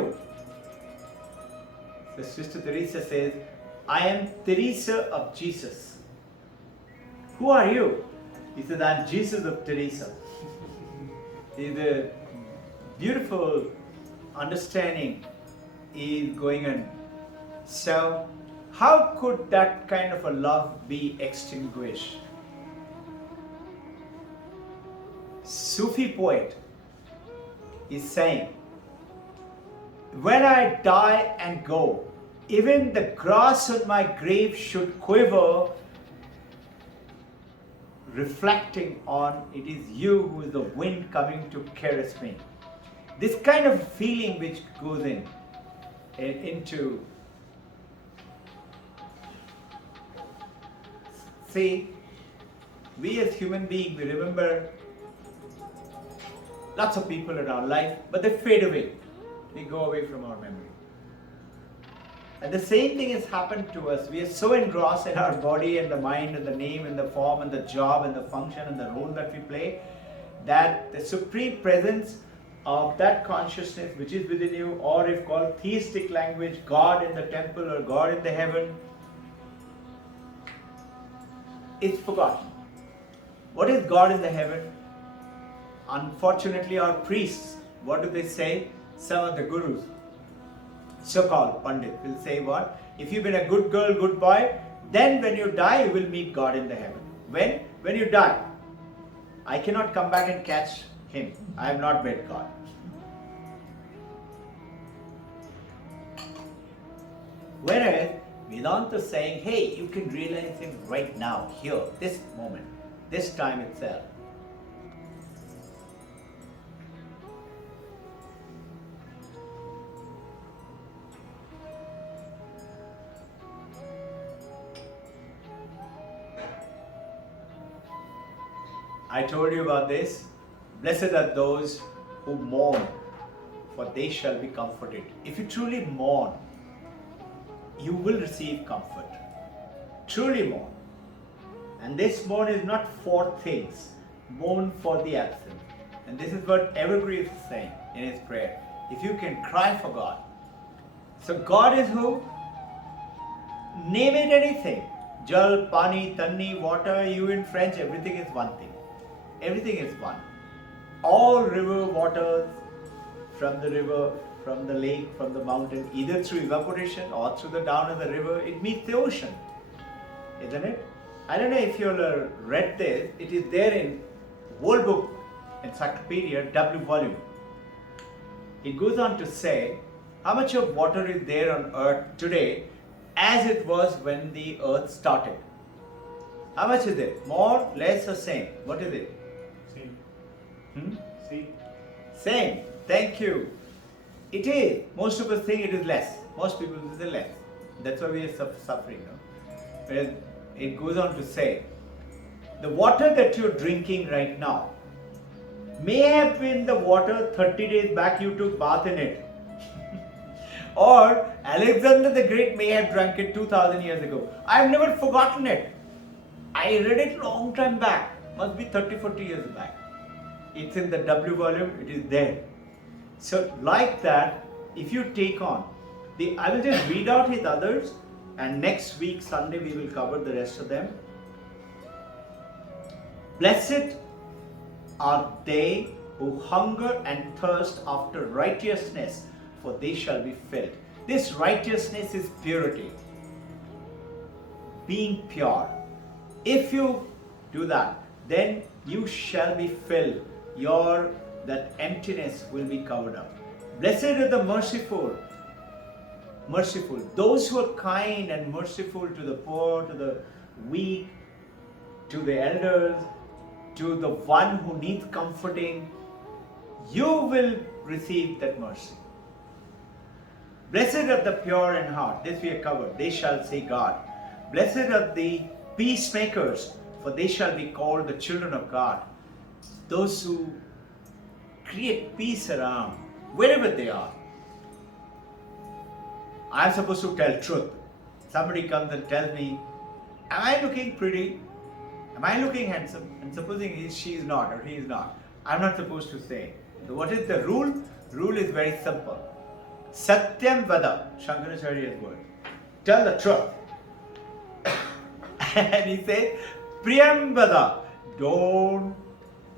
So Sister Teresa says, "I am Teresa of Jesus." "Who are you?" He said, "I am Jesus of Teresa." The beautiful understanding is going on. So, how could that kind of a love be extinguished? Sufi poet is saying, "When I die and go, even the grass on my grave should quiver, reflecting on it is you who is the wind coming to caress me." This kind of feeling which goes into. See, we as human beings, we remember lots of people in our life, but they fade away. They go away from our memory. And the same thing has happened to us. We are so engrossed in our body and the mind and the name and the form and the job and the function and the role that we play, that the supreme presence of that consciousness which is within you, or if called theistic language, God in the temple or God in the heaven, is forgotten. What is God in the heaven? Unfortunately, our priests, what do they say? Some of the gurus, so-called Pandit, will say what? If you've been a good girl, good boy, then when you die, you will meet God in the heaven. When you die, I cannot come back and catch him. I have not met God. Whereas Vedanta is saying, hey, you can realize him right now, here, this moment, this time itself. I told you about this. Blessed are those who mourn, for they shall be comforted. If you truly mourn, you will receive comfort. Truly mourn. And this mourn is not for things, mourn for the absent. And this is what Evergreen is saying in his prayer. If you can cry for God. So God is who? Name it anything. Jal, pani, tanni, water, you in French, everything is one thing. Everything is one. All river waters from the river, from the lake, from the mountain, either through evaporation or through the down of the river, it meets the ocean. Isn't it? I don't know if you'll read this. It is there in World Book Encyclopedia, W volume. It goes on to say how much of water is there on earth today as it was when the earth started. How much is it? More, less or same? What is it? Same. See? Same. Thank you. It is. Most of us think it is less. Most people say less. That's why we are suffering. No? Whereas it goes on to say, the water that you're drinking right now may have been the water 30 days back you took bath in it. Or Alexander the Great may have drank it 2000 years ago. I've never forgotten it. I read it long time back. Must be 30-40 years back. It's in the W volume, it is there. So like that, if you take on, I will just read out his others, and next week Sunday we will cover the rest of them. Blessed are they who hunger and thirst after righteousness, for they shall be filled. This righteousness is purity, being pure. If you do that, then you shall be filled. That emptiness will be covered up. Blessed are the merciful. Those who are kind and merciful to the poor, to the weak, to the elders, to the one who needs comforting. You will receive that mercy. Blessed are the pure in heart. This we are covered. They shall see God. Blessed are the peacemakers, for they shall be called the children of God. Those who create peace around, wherever they are. I am supposed to tell truth. Somebody comes and tells me, am I looking pretty? Am I looking handsome? And supposing she is not or he is not, I am not supposed to say. So what is the rule? Rule is very simple. Satyam vada, Shankaracharya's word. Tell the truth. And he says, Priyam vada, don't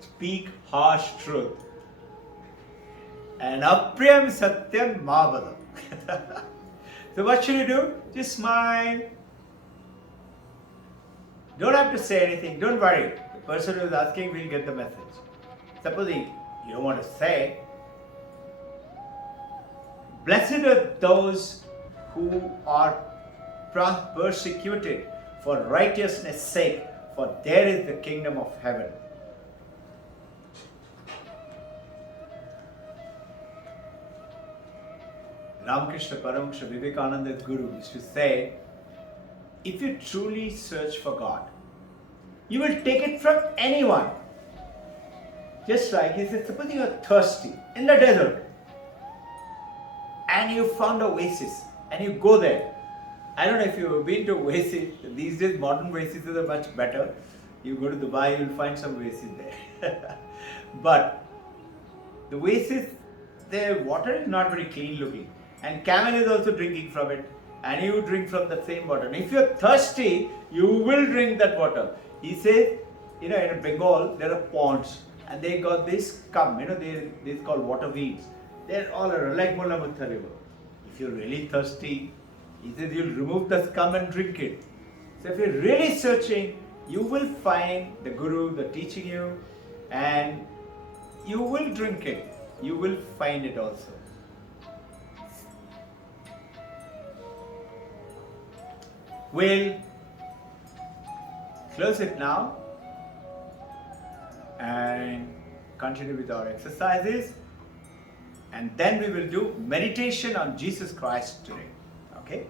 speak harsh truth. And apriyam satyam mavada. So what should you do? Just smile. Don't have to say anything. Don't worry. The person who is asking will get the message. Supposing you don't want to say, blessed are those who are persecuted for righteousness' sake, for there is the kingdom of heaven. Ramakrishna Paramahansa Vivekananda's guru used to say, if you truly search for God, you will take it from anyone. Just like he said, suppose you are thirsty in the desert and you found an oasis and you go there. I don't know if you've been to oasis. These days modern oases are much better. You go to Dubai, you'll find some oasis there. But the oasis, the water is not very clean looking. And camel is also drinking from it. And you drink from the same water. And if you're thirsty, you will drink that water. He says, in Bengal, there are ponds. And they got this scum, they're called water weeds. They're all around, like Mullamutta River. If you're really thirsty, he says you'll remove the scum and drink it. So if you're really searching, you will find the Guru, the teaching you, and you will drink it. You will find it also. We'll close it now and continue with our exercises, and then we will do meditation on Jesus Christ today. Okay?